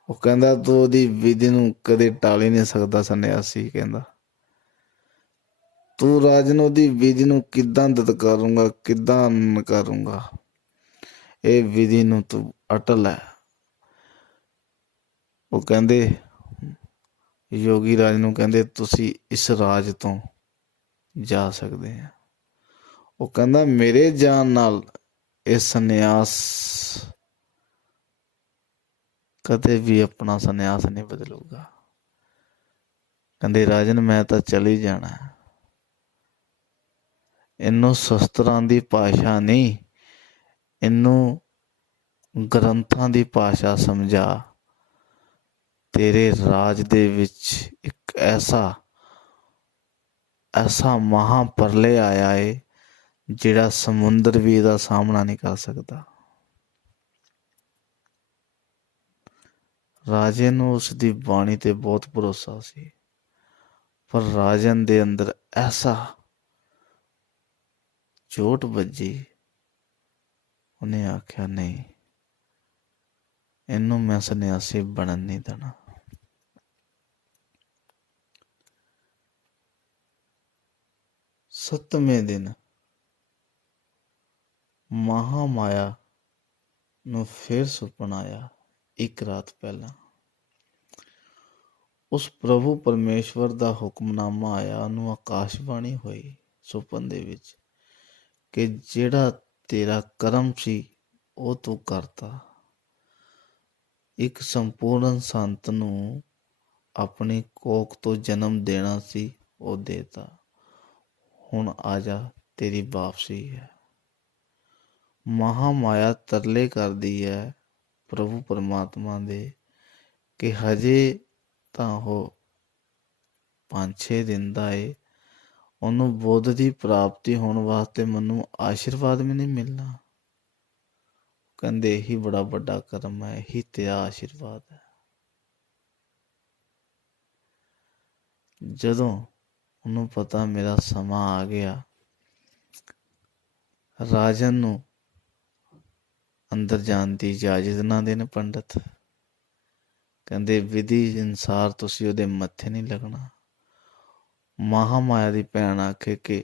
ਉਹ ਕਹਿੰਦਾ ਤੂੰ ਉਹਦੀ ਵਿਧੀ ਨੂੰ ਕਦੇ ਟਾਲ ਹੀ ਨਹੀਂ ਸਕਦਾ ਸੰਨਿਆਸੀ। ਕਹਿੰਦਾ ਤੂੰ ਰਾਜਨ ਉਹਦੀ ਵਿਧੀ ਨੂੰ ਕਿੱਦਾਂ ਦਤਕਾਰੂੰਗਾ, ਕਿੱਦਾਂ ਨਕਾਰੂੰਗਾ? ਇਹ ਵਿਧੀ ਨੂੰ ਤੂੰ ਅਟਲ ਹੈ। ਉਹ ਕਹਿੰਦੇ ਯੋਗੀ ਰਾਜ ਨੂੰ ਕਹਿੰਦੇ ਤੁਸੀਂ ਇਸ ਰਾਜ ਤੋਂ ਜਾ ਸਕਦੇ ਆ। ਉਹ ਕਹਿੰਦਾ ਮੇਰੇ ਜਾਣ ਨਾਲ ਇਹ ਸੰਨਿਆਸ ਕਦੇ ਵੀ ਆਪਣਾ ਸੰਨਿਆਸ ਨਹੀਂ ਬਦਲੂਗਾ। ਕਹਿੰਦੇ ਰਾਜਨ ਮੈਂ ਤਾਂ ਚਲੀ ਜਾਣਾ। ਇਹਨੂੰ ਸ਼ਸਤਰਾਂ ਦੀ ਭਾਸ਼ਾ ਨਹੀਂ, ਇਹਨੂੰ ਗ੍ਰੰਥਾਂ ਦੀ ਭਾਸ਼ਾ ਸਮਝਾ। ਤੇਰੇ ਰਾਜ ਦੇ ਵਿੱਚ ਇੱਕ ਐਸਾ ਮਹਾਂਪਰਲੇ ਆਇਆ ਏ ਜਿਹੜਾ ਸਮੁੰਦਰ ਵੀ ਇਹਦਾ ਸਾਹਮਣਾ ਨਹੀਂ ਕਰ ਸਕਦਾ। ਰਾਜੇ ਨੂੰ ਉਸ ਦੀ ਬਾਣੀ ਤੇ ਬਹੁਤ ਭਰੋਸਾ ਸੀ, ਪਰ ਰਾਜਨ ਦੇ ਅੰਦਰ ਐਸਾ ਚੋਟ ਵੱਜੀ, ਉਹਨੇ ਆਖਿਆ ਨਹੀਂ, ਇਹਨੂੰ ਮੈਂ ਸੰਨਿਆਸੀ ਬਣਨ ਨਹੀਂ ਦੇਣਾ। ਸੱਤਵੇਂ ਦਿਨ ਮਹਾਮਾਇਆ ਨੂੰ ਫਿਰ ਸੁਪਨਾ ਆਇਆ। ਇੱਕ ਰਾਤ ਪਹਿਲਾਂ ਉਸ ਪ੍ਰਭੂ ਪਰਮੇਸ਼ਵਰ ਦਾ ਹੁਕਮਨਾਮਾ ਆਇਆ। ਉਹਨੂੰ ਆਕਾਸ਼ਬਾਣੀ ਹੋਈ ਸੁਪਨ ਦੇ ਵਿੱਚ ਕਿ ਜਿਹੜਾ ਤੇਰਾ ਕਰਮ ਸੀ ਉਹ ਤੂੰ ਕਰਤਾ। ਇੱਕ ਸੰਪੂਰਨ ਸੰਤ ਨੂੰ ਆਪਣੀ ਕੋਖ ਤੋਂ ਜਨਮ ਦੇਣਾ ਸੀ, ਉਹ ਦੇਤਾ। ਹੁਣ ਆ ਜਾ, ਤੇਰੀ ਵਾਪਸੀ ਹੈ। ਮਹਾਮਾਇਆ ਤਰਲੇ ਕਰਦੀ ਹੈ ਪ੍ਰਭੂ ਪਰਮਾਤਮਾ ਦੇ ਕਿ ਹਜੇ ਤਾਂ ਉਹ 5-6 ਦਿਨ ਦਾ ਏ, ਉਹਨੂੰ ਬੁੱਧ ਦੀ ਪ੍ਰਾਪਤੀ ਹੋਣ ਵਾਸਤੇ ਮੈਨੂੰ ਆਸ਼ੀਰਵਾਦ ਵੀ ਨਹੀਂ ਮਿਲਣਾ। ਕਹਿੰਦੇ ਇਹੀ ਬੜਾ ਵੱਡਾ ਕਰਮ ਹੈ, ਇਹੀ ਤੇਰਾ ਆਸ਼ੀਰਵਾਦ ਹੈ। ਜਦੋਂ ਉਹਨੂੰ ਪਤਾ ਮੇਰਾ ਸਮਾਂ ਆ ਗਿਆ, ਰਾਜਨ ਨੂੰ ਅੰਦਰ ਜਾਣ ਦੀ ਇਜਾਜ਼ਤ ਨਾ ਦੇਣ ਪੰਡਤ। ਕਹਿੰਦੇ ਵਿਧੀ ਅਨੁਸਾਰ ਤੁਸੀਂ ਉਹਦੇ ਮੱਥੇ ਨਹੀਂ ਲੱਗਣਾ। ਮਹਾਮਾਇਆ ਦੀ ਭੈਣ ਆਖੇ ਕਿ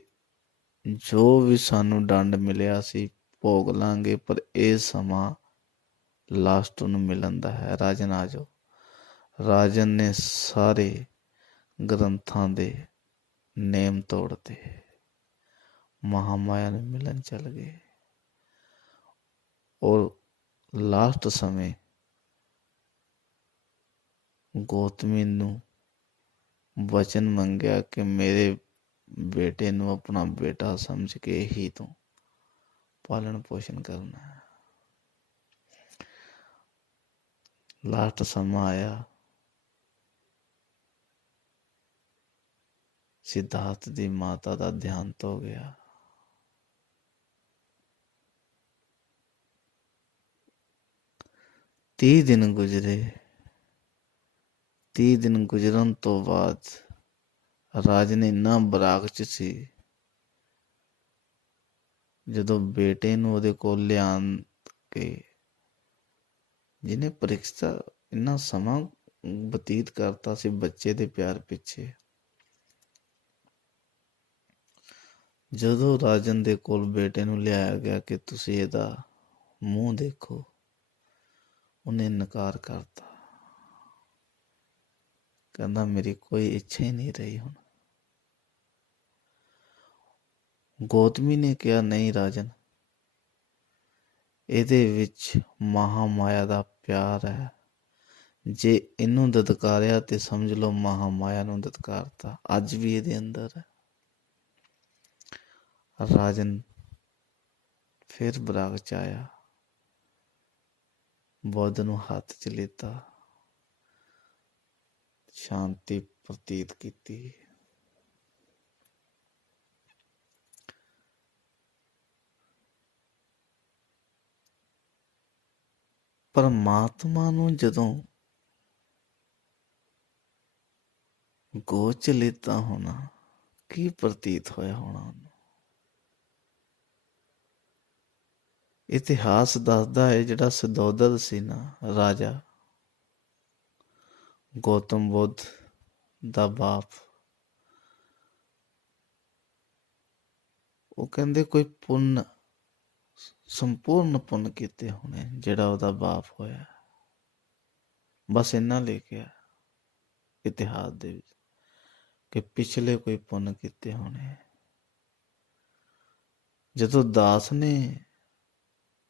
ਜੋ ਵੀ ਸਾਨੂੰ ਦੰਡ ਮਿਲਿਆ ਸੀ ਭੋਗ ਲਾਂਗੇ, ਪਰ ਇਹ ਸਮਾਂ ਲਾਸਟ ਨੂੰ ਮਿਲਣ ਦਾ ਹੈ। ਰਾਜਨ ਆ ਜਾਓ। ਰਾਜਨ ਨੇ ਸਾਰੇ ਗ੍ਰੰਥਾਂ ਦੇ ਨੇਮ ਤੋੜਤੇ, ਮਹਾਮਾਇਆ ਨੂੰ ਮਿਲਣ ਚੱਲ ਗਏ। ਔਰ ਲਾਸਟ ਸਮੇਂ ਗੌਤਮੀ ਨੂੰ ਵਚਨ ਮੰਗਿਆ ਕਿ ਮੇਰੇ ਬੇਟੇ ਨੂੰ ਆਪਣਾ ਬੇਟਾ ਸਮਝ ਕੇ ਹੀ ਤੂੰ ਪਾਲਣ ਪੋਸ਼ਣ ਕਰਨਾ ਹੈ। ਲਾਸਟ ਸਮਾਂ ਆਇਆ, ਸਿਧਾਰਥ ਦੀ ਮਾਤਾ ਦਾ ਦੇਹਾਂਤ ਹੋ ਗਿਆ। ਤੀਹ ਦਿਨ ਗੁਜ਼ਰੇ। 30 ਦਿਨ ਗੁਜ਼ਰਨ ਤੋਂ ਬਾਅਦ ਰਾਜਨ ਇੰਨਾ ਬਰਾਗ 'ਚ ਸੀ, ਜਦੋਂ ਬੇਟੇ ਨੂੰ ਉਹਦੇ ਕੋਲ ਲਿਆਣ ਕੇ, ਜਿਹਨੇ ਪ੍ਰੀਖਿਆ ਇੰਨਾ ਸਮਾਂ ਬਤੀਤ ਕਰਤਾ ਸੀ ਬੱਚੇ ਦੇ ਪਿਆਰ ਪਿੱਛੇ, ਜਦੋਂ ਰਾਜਨ ਦੇ ਕੋਲ ਬੇਟੇ ਨੂੰ ਲਿਆਇਆ ਗਿਆ ਕਿ ਤੁਸੀਂ ਇਹਦਾ ਮੂੰਹ ਦੇਖੋ, ਉਹਨੇ ਇਨਕਾਰ ਕਰਤਾ। ਕਹਿੰਦਾ ਮੇਰੀ ਕੋਈ ਇੱਛਾ ਹੀ ਨਹੀਂ ਰਹੀ ਹੁਣ। ਗੌਤਮੀ ਨੇ ਕਿਹਾ ਨਹੀਂ ਰਾਜਨ, ਇਹਦੇ ਵਿੱਚ ਮਹਾਮਾਇਆ ਦਾ ਪਿਆਰ ਹੈ, ਜੇ ਇਹਨੂੰ ਦਤਕਾਰਿਆ ਤੇ ਸਮਝ ਲਓ ਮਹਾਮਾਇਆ ਨੂੰ ਦਤਕਾਰਤਾ, ਅੱਜ ਵੀ ਇਹਦੇ ਅੰਦਰ ਹੈ। ਰਾਜਨ ਫਿਰ ਬਰਾਗ 'ਚ ਆਇਆ, ਬੁੱਧ ਨੂੰ ਹੱਥ 'ਚ ਲਿੱਤਾ, ਸ਼ਾਂਤੀ ਪ੍ਰਤੀਤ ਕੀਤੀ। ਪਰਮਾਤਮਾ ਨੂੰ ਜਦੋਂ ਗੋਦ 'ਚ ਲਿੱਤਾ ਹੋਣਾ, ਕੀ ਪ੍ਰਤੀਤ ਹੋਇਆ ਹੋਣਾ ਉਹਨੂੰ। ਇਤਿਹਾਸ ਦੱਸਦਾ ਹੈ ਜਿਹੜਾ ਸਦੋਦਰ ਸੀ ਨਾ ਰਾਜਾ, ਗੌਤਮ ਬੁੱਧ ਦਾ ਬਾਪ, ਉਹ ਕਹਿੰਦੇ ਕੋਈ ਪੁੰਨ, ਸੰਪੂਰਨ ਪੁੰਨ ਕੀਤੇ ਹੋਣੇ ਜਿਹੜਾ ਉਹਦਾ ਬਾਪ ਹੋਇਆ। ਬਸ ਇੰਨਾ ਲਿਖਿਆ ਇਤਿਹਾਸ ਦੇ ਵਿੱਚ ਕਿ ਪਿਛਲੇ ਕੋਈ ਪੁੰਨ ਕੀਤੇ ਹੋਣੇ। ਜਦੋਂ ਦਾਸ ਨੇ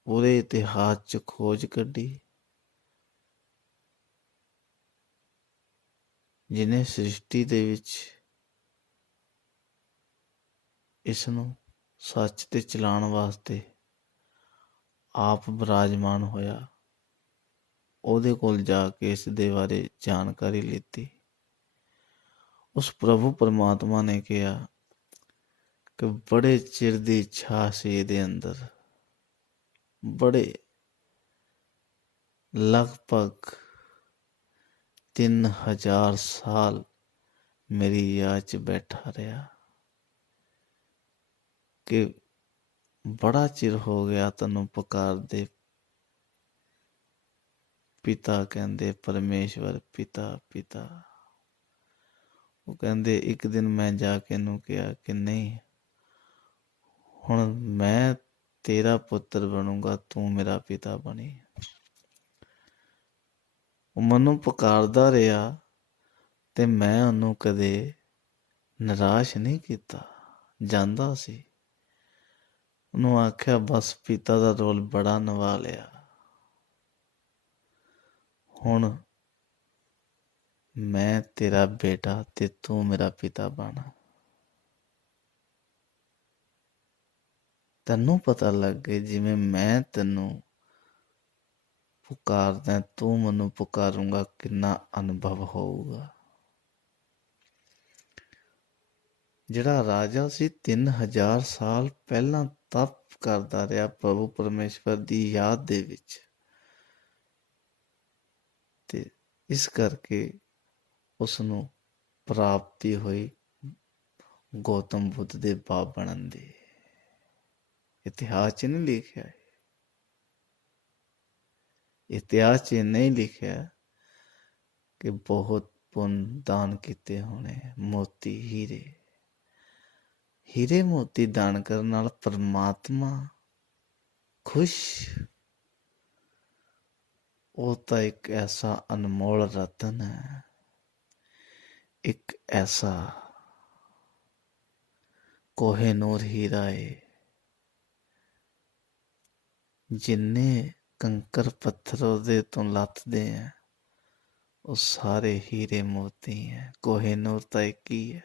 ਪੂਰੇ ਇਤਿਹਾਸ 'ਚ ਖੋਜ ਕੱਢੀ, ਜਿਹਨੇ ਸ੍ਰਿਸ਼ਟੀ ਦੇ ਵਿੱਚ ਇਸ ਨੂੰ ਸੱਚ ਤੇ ਚਲਾਉਣ ਵਾਸਤੇ ਆਪ ਬਿਰਾਜਮਾਨ ਹੋਇਆ, ਉਹਦੇ ਕੋਲ ਜਾ ਕੇ ਇਸ ਦੇ ਬਾਰੇ ਜਾਣਕਾਰੀ ਲਿੱਤੀ। ਉਸ ਪ੍ਰਭੂ ਪਰਮਾਤਮਾ ਨੇ ਕਿਹਾ ਕਿ ਬੜੇ ਚਿਰ ਦੀ ਇੱਛਾ ਸੀ ਇਹਦੇ ਅੰਦਰ, ਬੜੇ ਲਗਭਗ 3000 ਸਾਲ ਮੇਰੀ ਯਾਦ 'ਚ ਬੈਠਾ ਰਿਹਾ ਕਿ ਬੜਾ ਚਿਰ ਹੋ ਗਿਆ ਤੈਨੂੰ ਪੁਕਾਰਦੇ। ਪਿਤਾ ਕਹਿੰਦੇ ਪਰਮੇਸ਼ਵਰ ਪਿਤਾ ਪਿਤਾ। ਉਹ ਕਹਿੰਦੇ ਇੱਕ ਦਿਨ ਮੈਂ ਜਾ ਕੇ ਇਹਨੂੰ ਕਿਹਾ ਕਿ ਨਹੀਂ, ਹੁਣ ਮੈਂ ਤੇਰਾ ਪੁੱਤਰ ਬਣੂੰਗਾ, ਤੂੰ ਮੇਰਾ ਪਿਤਾ ਬਣੀ। ਉਹ ਮੈਨੂੰ ਪੁਕਾਰਦਾ ਰਿਹਾ ਤੇ ਮੈਂ ਉਹਨੂੰ ਕਦੇ ਨਿਰਾਸ਼ ਨਹੀਂ ਕੀਤਾ। ਜਾਂਦਾ ਸੀ, ਉਹਨੂੰ ਆਖਿਆ ਬਸ ਪਿਤਾ ਦਾ ਰੋਲ ਬੜਾ ਨਿਭਾ ਲਿਆ, ਹੁਣ ਮੈਂ ਤੇਰਾ ਬੇਟਾ ਤੇ ਤੂੰ ਮੇਰਾ ਪਿਤਾ ਬਣ। ਤੈਨੂੰ ਪਤਾ ਲੱਗੇ ਜਿਵੇਂ ਮੈਂ ਤੈਨੂੰ ਪੁਕਾਰਦਾ ਤੂੰ ਮੈਨੂੰ ਪੁਕਾਰੂੰਗਾ, ਕਿੰਨਾ ਅਨੁਭਵ ਹੋਊਗਾ। ਜਿਹੜਾ ਰਾਜਾ ਸੀ 3000 ਸਾਲ ਪਹਿਲਾਂ ਤਪ ਕਰਦਾ ਰਿਹਾ ਪ੍ਰਭੂ ਪਰਮੇਸ਼ਵਰ ਦੀ ਯਾਦ ਦੇ ਵਿੱਚ, ਤੇ ਇਸ ਕਰਕੇ ਉਸ ਨੂੰ ਪ੍ਰਾਪਤੀ ਹੋਈ ਗੌਤਮ ਬੁੱਧ ਦੇ ਬਾਪ ਬਣਨ ਦੀ। ਇਤਿਹਾਸ 'ਚ ਨਹੀਂ ਲਿਖਿਆ, ਇਤਿਹਾਸ 'ਚ ਨਹੀਂ ਲਿਖਿਆ ਕਿ ਬਹੁਤ ਪੁੰਨ ਦਾਨ ਕੀਤੇ ਹੋਣੇ, ਮੋਤੀ ਹੀਰੇ। ਹੀਰੇ ਮੋਤੀ ਦਾਨ ਕਰਨ ਨਾਲ ਪਰਮਾਤਮਾ ਖੁਸ਼, ਉਹ ਤਾਂ ਇੱਕ ਐਸਾ ਅਨਮੋਲ ਰਤਨ ਹੈ, ਇੱਕ ਐਸਾ ਕੋਹਿਨੂਰ ਹੀਰਾ ਏ, ਜਿੰਨੇ ਕੰਕਰ ਪੱਥਰ ਉਹਦੇ ਤੋਂ ਲੱਥਦੇ ਹੈ ਉਹ ਸਾਰੇ ਹੀਰੇ ਮੋਤੀ ਹੈ। ਕੋਹਿਨੂਰ ਤਾਂ ਇੱਕ ਹੀ ਹੈ।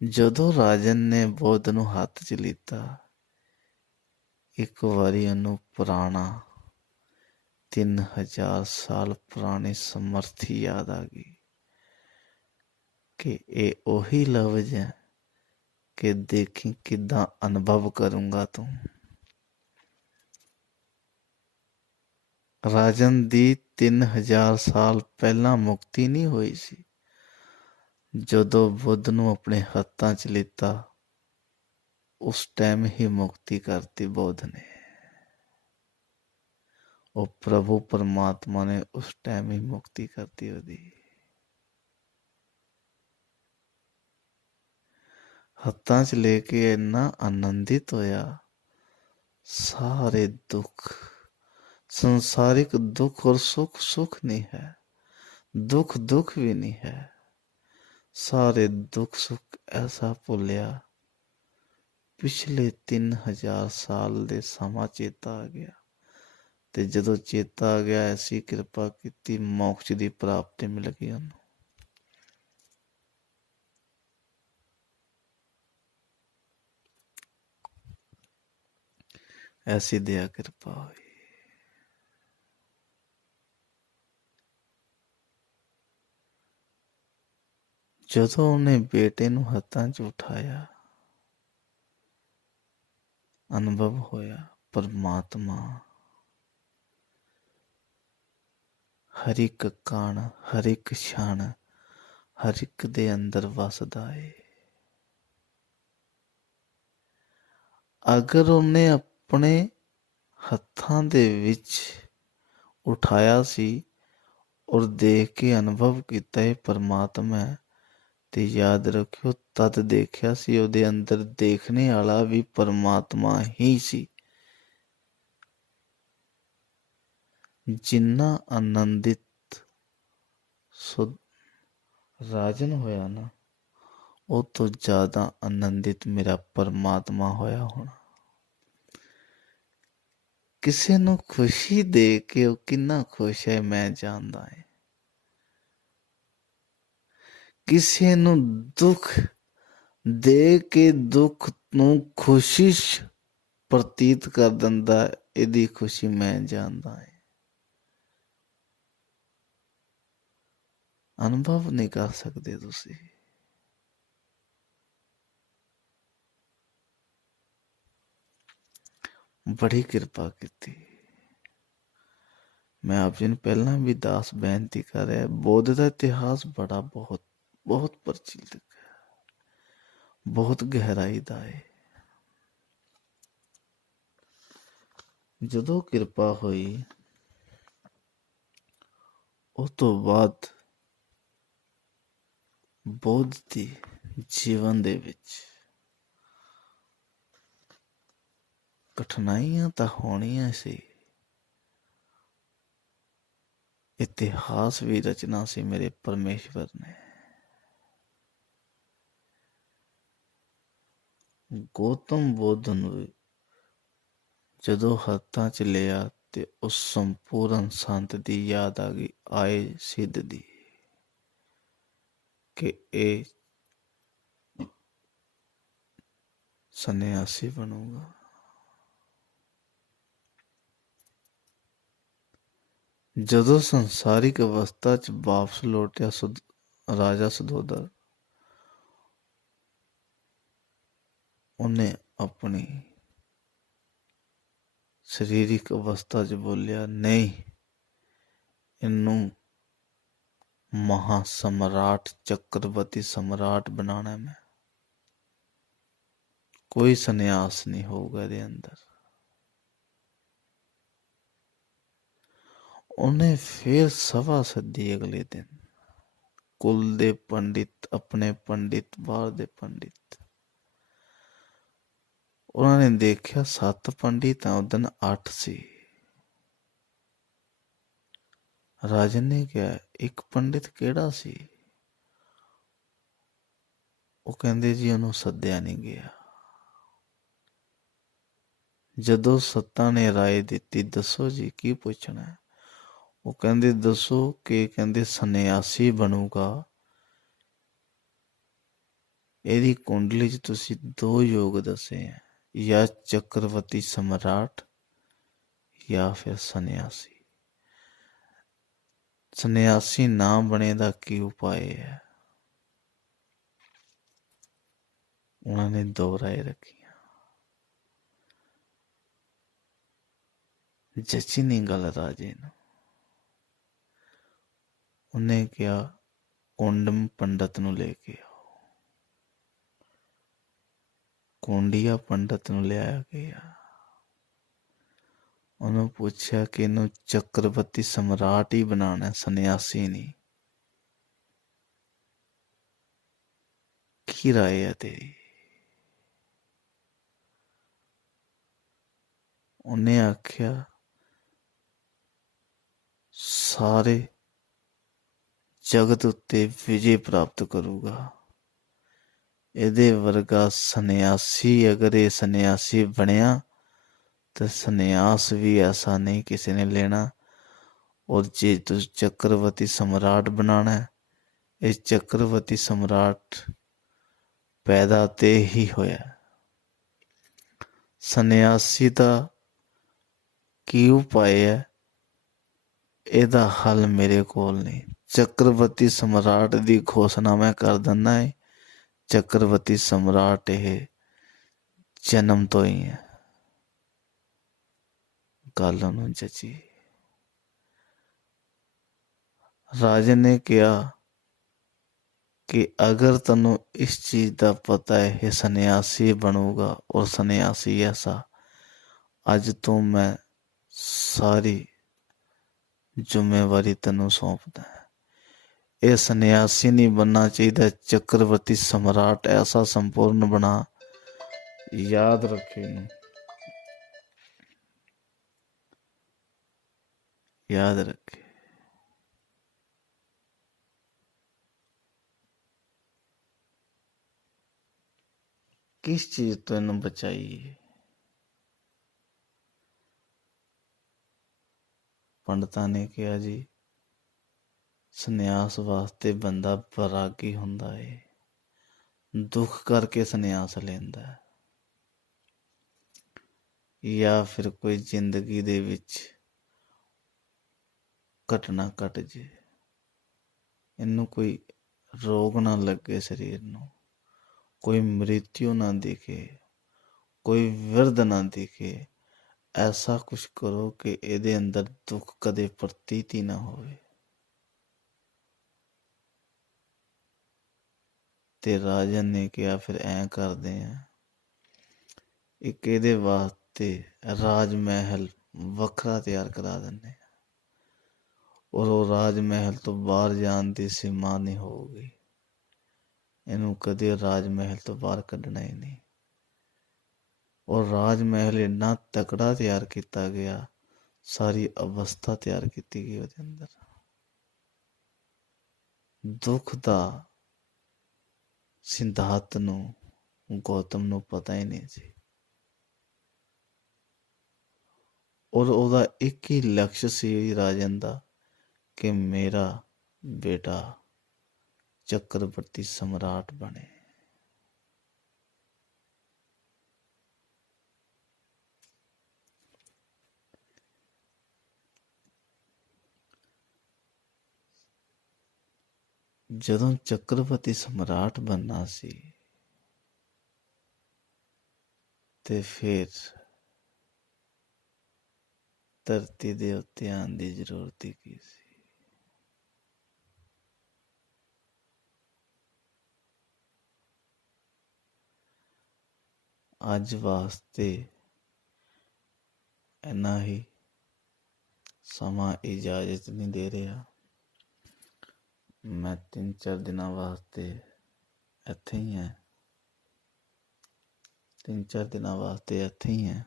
ਜਦੋਂ ਰਾਜਨ ਨੇ ਬੁੱਧ ਨੂੰ ਹੱਥ 'ਚ ਲਿੱਤਾ, ਇੱਕ ਵਾਰੀ ਉਹਨੂੰ ਪੁਰਾਣਾ 3000 ਸਾਲ ਪੁਰਾਣੀ ਸਮਰਥੀ ਯਾਦ ਆ ਗਈ ਕਿ ਇਹ ਉਹੀ ਲਫ਼ਜ਼ ਹੈ ਕਿ ਦੇਖੀ ਕਿੱਦਾਂ ਅਨੁਭਵ ਕਰੂੰਗਾ ਤੂੰ। ਰਾਜਨ ਦੀ 3000 ਸਾਲ ਪਹਿਲਾਂ ਮੁਕਤੀ ਨਹੀਂ ਹੋਈ ਸੀ। ਜਦੋਂ ਬੁੱਧ ਨੂੰ ਆਪਣੇ ਹੱਥਾਂ 'ਚ ਲਿੱਤਾ, ਉਸ ਟਾਈਮ ਹੀ ਮੁਕਤੀ ਕਰਤੀ ਬੁੱਧ ਨੇ। ਉਹ ਪ੍ਰਭੂ ਪਰਮਾਤਮਾ ਨੇ ਉਸ ਟਾਈਮ ਹੀ ਮੁਕਤੀ ਕਰਤੀ ਉਹਦੀ। ਹੱਥਾਂ 'ਚ ਲੈ ਕੇ ਇੰਨਾ ਆਨੰਦਿਤ ਹੋਇਆ। ਸਾਰੇ ਦੁੱਖ, संसारिक दुख और सुख सुख नहीं है, दुख दुख भी नहीं है। सारे दुख सुख ऐसा भुलिया। पिछले 3000 साल दे समा चेता आ गया, ते जदों चेता आ गया ऐसी कृपा की मोक्ष की प्राप्ति मिल गई उन्हें। ऐसी दया कृपा हुई। ਜਦੋਂ ਉਹਨੇ ਬੇਟੇ ਨੂੰ ਹੱਥਾਂ 'ਚ ਉਠਾਇਆ, ਅਨੁਭਵ ਹੋਇਆ ਪਰਮਾਤਮਾ ਹਰ ਇੱਕ ਕਣ, ਹਰ ਇੱਕ ਛਣ, ਹਰ ਇੱਕ ਦੇ ਅੰਦਰ ਵਸਦਾ ਏ। ਅਗਰ ਉਹਨੇ ਆਪਣੇ ਹੱਥਾਂ ਦੇ ਵਿੱਚ ਉਠਾਇਆ ਸੀ ਔਰ ਦੇਖ ਕੇ ਅਨੁਭਵ ਕੀਤਾ ਇਹ ਪਰਮਾਤਮਾ ਹੈ, ਤੇ ਯਾਦ ਰੱਖਿਓ ਤਦ ਦੇਖਿਆ ਸੀ ਉਹਦੇ ਅੰਦਰ ਦੇਖਣੇ ਵਾਲਾ ਵੀ ਪਰਮਾਤਮਾ ਹੀ ਸੀ। ਜਿੰਨਾ ਆਨੰਦਿਤ ਰਾਜਨ ਹੋਇਆ ਨਾ, ਉਹ ਤੋਂ ਜ਼ਿਆਦਾ ਆਨੰਦਿਤ ਮੇਰਾ ਪਰਮਾਤਮਾ ਹੋਇਆ ਹੋਣਾ। ਕਿਸੇ ਨੂੰ ਖੁਸ਼ੀ ਦੇ ਕੇ ਉਹ ਕਿੰਨਾ ਖੁਸ਼ ਹੈ ਮੈਂ ਜਾਣਦਾ ਹਾਂ। ਕਿਸੇ ਨੂੰ ਦੁੱਖ ਦੇ ਕੇ ਦੁੱਖ ਨੂੰ ਖੁਸ਼ੀ ਪ੍ਰਤੀਤ ਕਰ ਦਿੰਦਾ, ਇਹਦੀ ਖੁਸ਼ੀ ਮੈਂ ਜਾਣਦਾ ਹਾਂ। ਅਨੁਭਵ ਨਹੀਂ ਕਰ ਸਕਦੇ ਤੁਸੀਂ। ਬੜੀ ਕਿਰਪਾ ਕੀਤੀ। ਮੈਂ ਆਪ ਜੀ ਨੂੰ ਪਹਿਲਾਂ ਵੀ ਦਾਸ ਬੇਨਤੀ ਕਰ ਰਿਹਾ, ਬੁੱਧ ਦਾ ਇਤਿਹਾਸ ਬੜਾ ਬਹੁਤ ਪ੍ਰਚਲਿਤ ਹੈ, ਬਹੁਤ ਗਹਿਰਾਈ ਦਾ ਹੈ। ਜਦੋਂ ਕਿਰਪਾ ਹੋਈ ਉਸ ਤੋਂ ਬਾਅਦ ਬੁੱਧ ਦੀ ਜੀਵਨ ਦੇ ਵਿੱਚ ਕਠਿਨਾਈਆਂ ਤਾਂ ਹੋਣੀਆਂ ਸੀ, ਇਤਿਹਾਸ ਵੀ ਰਚਨਾ ਸੀ ਮੇਰੇ ਪਰਮੇਸ਼ਵਰ ਨੇ। ਗੌਤਮ ਬੁੱਧ ਨੂੰ ਜਦੋਂ ਹੱਥਾਂ 'ਚ ਲਿਆ ਤੇ ਉਸ ਸੰਪੂਰਨ ਸੰਤ ਦੀ ਯਾਦ ਆ ਗਈ, ਆਏ ਸਿੱਧ ਦੀ, ਕਿ ਇਹ ਸੰਨਿਆਸੀ ਬਣੂਗਾ। ਜਦੋਂ ਸੰਸਾਰਿਕ ਅਵਸਥਾ 'ਚ ਵਾਪਸ ਲੌਟਿਆ ਰਾਜਾ ਸੁਧੋਦਰ, ਉਹਨੇ ਆਪਣੀ ਸਰੀਰਿਕ ਅਵਸਥਾ 'ਚ ਬੋਲਿਆ, ਨਹੀਂ, ਇਹਨੂੰ ਮਹਾ ਸਮਰਾਟ, ਚੱਕਰਵਰਤੀ ਸਮਰਾਟ ਬਣਾਉਣਾ ਮੈਂ। ਕੋਈ ਸੰਨਿਆਸ ਨਹੀਂ ਹੋਊਗਾ ਇਹਦੇ ਅੰਦਰ। ਉਹਨੇ ਫਿਰ ਸਭਾ ਸੱਦੀ ਅਗਲੇ ਦਿਨ, ਕੁਲ ਦੇ ਪੰਡਿਤ, ਆਪਣੇ ਪੰਡਿਤ, ਬਾਹਰ ਦੇ ਪੰਡਿਤ। ਉਹਨਾਂ ਨੇ ਦੇਖਿਆ 7 ਪੰਡਿਤ ਆ, ਉਦਣ 8 ਸੀ। ਰਾਜਨ ਨੇ ਕਿਹਾ ਇੱਕ ਪੰਡਿਤ ਕਿਹੜਾ ਸੀ? ਉਹ ਕਹਿੰਦੇ ਜੀ ਉਹਨੂੰ ਸੱਦਿਆ ਨਹੀਂ ਗਿਆ। ਜਦੋਂ ਸੱਤਾਂ ਨੇ ਰਾਏ ਦਿੱਤੀ, ਦੱਸੋ ਜੀ ਕੀ ਪੁੱਛਣਾ ਹੈ? ਉਹ ਕਹਿੰਦੇ ਦੱਸੋ ਕਿ ਕਹਿੰਦੇ ਸੰਨਿਆਸੀ ਬਣੂਗਾ। ਇਹਦੀ ਕੁੰਡਲੀ 'ਚ ਤੁਸੀਂ 2 ਯੋਗ ਦੱਸੇ ਹੈ, ਜਾਂ ਚੱਕਰਵਰਤੀ ਸਮਰਾਟ ਜਾਂ ਫਿਰ ਸੰਨਿਆਸੀ। ਸੰਨਿਆਸੀ ਨਾ ਬਣੇ ਦਾ ਕੀ ਉਪਾਏ ਹੈ? ਉਹਨਾਂ ਨੇ 2 ਰਾਏ ਰੱਖੀਆਂ। ਜੱਚੀ ਨਹੀਂ ਗੱਲ ਰਾਜੇ ਨੂੰ। ਉਹਨੇ ਕਿਹਾ ਕੁੰਡਮ ਪੰਡਤ ਨੂੰ ਲੈ ਕੇ ਆਓ। ਕੁੰਡੀਆ ਪੰਡਤ ਨੂੰ ਲਿਆਇਆ ਗਿਆ। ਉਹਨੂੰ ਪੁੱਛਿਆ ਕਿ ਇਹਨੂੰ ਚੱਕਰਵਰਤੀ ਸਮਰਾਟ ਹੀ ਬਣਾਉਣਾ, ਸੰਨਿਆਸੀ ਨਹੀਂ। ਕੀ ਰਾਏ ਹੈ ਤੇਰੀ? ਉਹਨੇ ਆਖਿਆ ਸਾਰੇ ਜਗਤ ਉੱਤੇ ਵਿਜੇ ਪ੍ਰਾਪਤ ਕਰੂਗਾ। ਇਹਦੇ ਵਰਗਾ ਸੰਨਿਆਸੀ ਅਗਰ ਇਹ ਸੰਨਿਆਸੀ ਬਣਿਆ ਤਾਂ ਸੰਨਿਆਸ ਵੀ ਐਸਾ ਨਹੀਂ ਕਿਸੇ ਨੇ ਲੈਣਾ। ਔਰ ਜੇ ਤੁਸੀਂ ਚੱਕਰਵਰਤੀ ਸਮਰਾਟ ਬਣਾਉਣਾ, ਇਹ ਚੱਕਰਵਰਤੀ ਸਮਰਾਟ ਪੈਦਾ ਤੇ ਹੀ ਹੋਇਆ। ਸੰਨਿਆਸੀ ਦਾ ਕੀ ਉਪਾਅ ਹੈ, ਇਹਦਾ ਹੱਲ ਮੇਰੇ ਕੋਲ ਨਹੀਂ। ਚੱਕਰਵਰਤੀ ਸਮਰਾਟ ਦੀ ਘੋਸ਼ਣਾ ਮੈਂ ਕਰ ਦਿੰਦਾ ਹੈ। ਚੱਕਰਵਰਤੀ ਸਮਰਾਟ ਇਹ ਜਨਮ ਤੋਂ ਹੀ ਹੈ। ਗੱਲ ਉਹਨੂੰ ਜੱਚੀ। ਰਾਜੇ ਨੇ ਕਿਹਾ ਕਿ ਅਗਰ ਤੈਨੂੰ ਇਸ ਚੀਜ਼ ਦਾ ਪਤਾ ਹੈ ਇਹ ਸੰਨਿਆਸੀ ਬਣੂਗਾ ਔਰ ਸੰਨਿਆਸੀ ਐਸਾ, ਅੱਜ ਤੋਂ ਮੈਂ ਸਾਰੀ ਜ਼ਿੰਮੇਵਾਰੀ ਤੈਨੂੰ ਸੌਂਪਦਾ। ਇਹ ਸੰਨਿਆਸੀ ਨਹੀਂ ਬਣਨਾ ਚਾਹੀਦਾ, ਚੱਕਰਵਰਤੀ ਸਮਰਾਟ ਐਸਾ ਸੰਪੂਰਨ ਬਣਾ। ਯਾਦ ਰੱਖੇ, ਯਾਦ ਰੱਖੇ। ਕਿਸ ਚੀਜ਼ ਤੋਂ ਇਹਨੂੰ ਬਚਾਈਏ? ਪੰਡਤਾਂ ਨੇ ਕਿਹਾ ਜੀ ਸੰਨਿਆਸ ਵਾਸਤੇ ਬੰਦਾ ਵੈਰਾਗੀ ਹੁੰਦਾ ਏ, ਦੁੱਖ ਕਰਕੇ ਸੰਨਿਆਸ ਲੈਂਦਾ ਹੈ, ਜਾਂ ਫਿਰ ਕੋਈ ਜ਼ਿੰਦਗੀ ਦੇ ਵਿੱਚ ਘਟਨਾ ਘਟ ਜੇ, ਇਹਨੂੰ ਕੋਈ ਰੋਗ ਨਾ ਲੱਗੇ ਸਰੀਰ ਨੂੰ, ਕੋਈ ਮ੍ਰਿਤਿੂ ਨਾ ਦਿਖੇ, ਕੋਈ ਵਿਰਧ ਨਾ ਦਿਖੇ, ਐਸਾ ਕੁਛ ਕਰੋ ਕਿ ਇਹਦੇ ਅੰਦਰ ਦੁੱਖ ਕਦੇ ਪ੍ਰਤੀਤ ਹੀ ਨਾ ਹੋਵੇ। ਤੇ ਰਾਜਨ ਨੇ ਕਿਹਾ ਫਿਰ ਐਂ ਕਰਦੇ ਆ, ਇੱਕ ਇਹਦੇ ਵਾਸਤੇ ਰਾਜ ਮਹਿਲ ਵੱਖਰਾ ਤਿਆਰ ਕਰਾ ਦਿੰਦੇ ਆ, ਔਰ ਉਹ ਰਾਜ ਮਹਿਲ ਤੋਂ ਬਾਹਰ ਜਾਣ ਦੀ ਸੀਮਾ ਨਹੀਂ ਹੋਊਗੀ। ਇਹਨੂੰ ਕਦੇ ਰਾਜ ਮਹਿਲ ਤੋਂ ਬਾਹਰ ਕੱਢਣਾ ਹੀ ਨਹੀਂ। ਔਰ ਰਾਜ ਮਹਿਲ ਇੰਨਾ ਤਕੜਾ ਤਿਆਰ ਕੀਤਾ ਗਿਆ, ਸਾਰੀ ਅਵਸਥਾ ਤਿਆਰ ਕੀਤੀ ਗਈ ਉਹਦੇ ਅੰਦਰ। ਦੁੱਖ ਦਾ ਸਿਧਾਂਤ ਨੂੰ ਗੌਤਮ ਨੂੰ ਪਤਾ ਹੀ ਨਹੀਂ ਸੀ। ਔਰ ਉਹਦਾ ਇੱਕ ਹੀ ਲਕਸ਼ ਸੀ ਰਾਜਨ ਦਾ ਕਿ ਮੇਰਾ ਬੇਟਾ ਚੱਕਰਵਰਤੀ ਸਮਰਾਟ ਬਣੇ। ਜਦੋਂ ਚੱਕਰਵਰਤੀ ਸਮਰਾਟ ਬਣਨਾ ਸੀ ਤੇ ਫਿਰ ਧਰਤੀ ਦੇ ਉੱਤੇ ਆਉਣ ਦੀ ਜ਼ਰੂਰਤ ਹੀ ਕੀ ਸੀ? ਅੱਜ ਵਾਸਤੇ ਇੰਨਾ ਹੀ ਸਮਾਂ ਇਜਾਜ਼ਤ ਨਹੀਂ ਦੇ ਰਿਹਾ। ਮੈਂ 3-4 ਦਿਨਾਂ ਵਾਸਤੇ ਇੱਥੇ ਹੀ ਹਾਂ, 3-4 ਦਿਨਾਂ ਵਾਸਤੇ ਇੱਥੇ ਹੀ ਹਾਂ।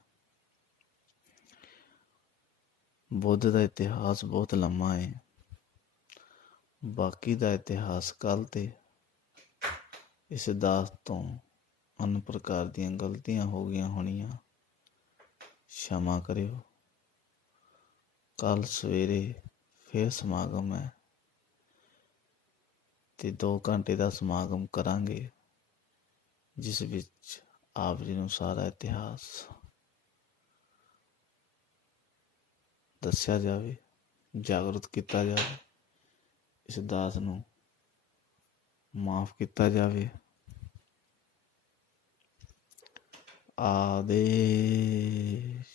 ਬੁੱਧ ਦਾ ਇਤਿਹਾਸ ਬਹੁਤ ਲੰਮਾ ਹੈ, ਬਾਕੀ ਦਾ ਇਤਿਹਾਸ ਕੱਲ੍ਹ ਤੇ। ਇਸ ਦਾਸ ਤੋਂ ਅਨ ਪ੍ਰਕਾਰ ਦੀਆਂ ਗਲਤੀਆਂ ਹੋ ਗਈਆਂ ਹੋਣੀਆਂ, क्षमा करियो। ਕੱਲ੍ਹ ਸਵੇਰੇ ਫਿਰ ਸਮਾਗਮ ਹੈ ਤੇ 2 ਘੰਟੇ ਦਾ ਸਮਾਗਮ ਕਰਾਂਗੇ, ਜਿਸ ਵਿੱਚ ਆਪ ਜੀ ਨੂੰ ਸਾਰਾ ਇਤਿਹਾਸ ਦੱਸਿਆ ਜਾਵੇ, ਜਾਗਰੂਕ ਕੀਤਾ ਜਾਵੇ, ਇਸ ਦਾਸ ਨੂੰ ਮਾਫ ਕੀਤਾ ਜਾਵੇ। ਆਦੇਸ਼।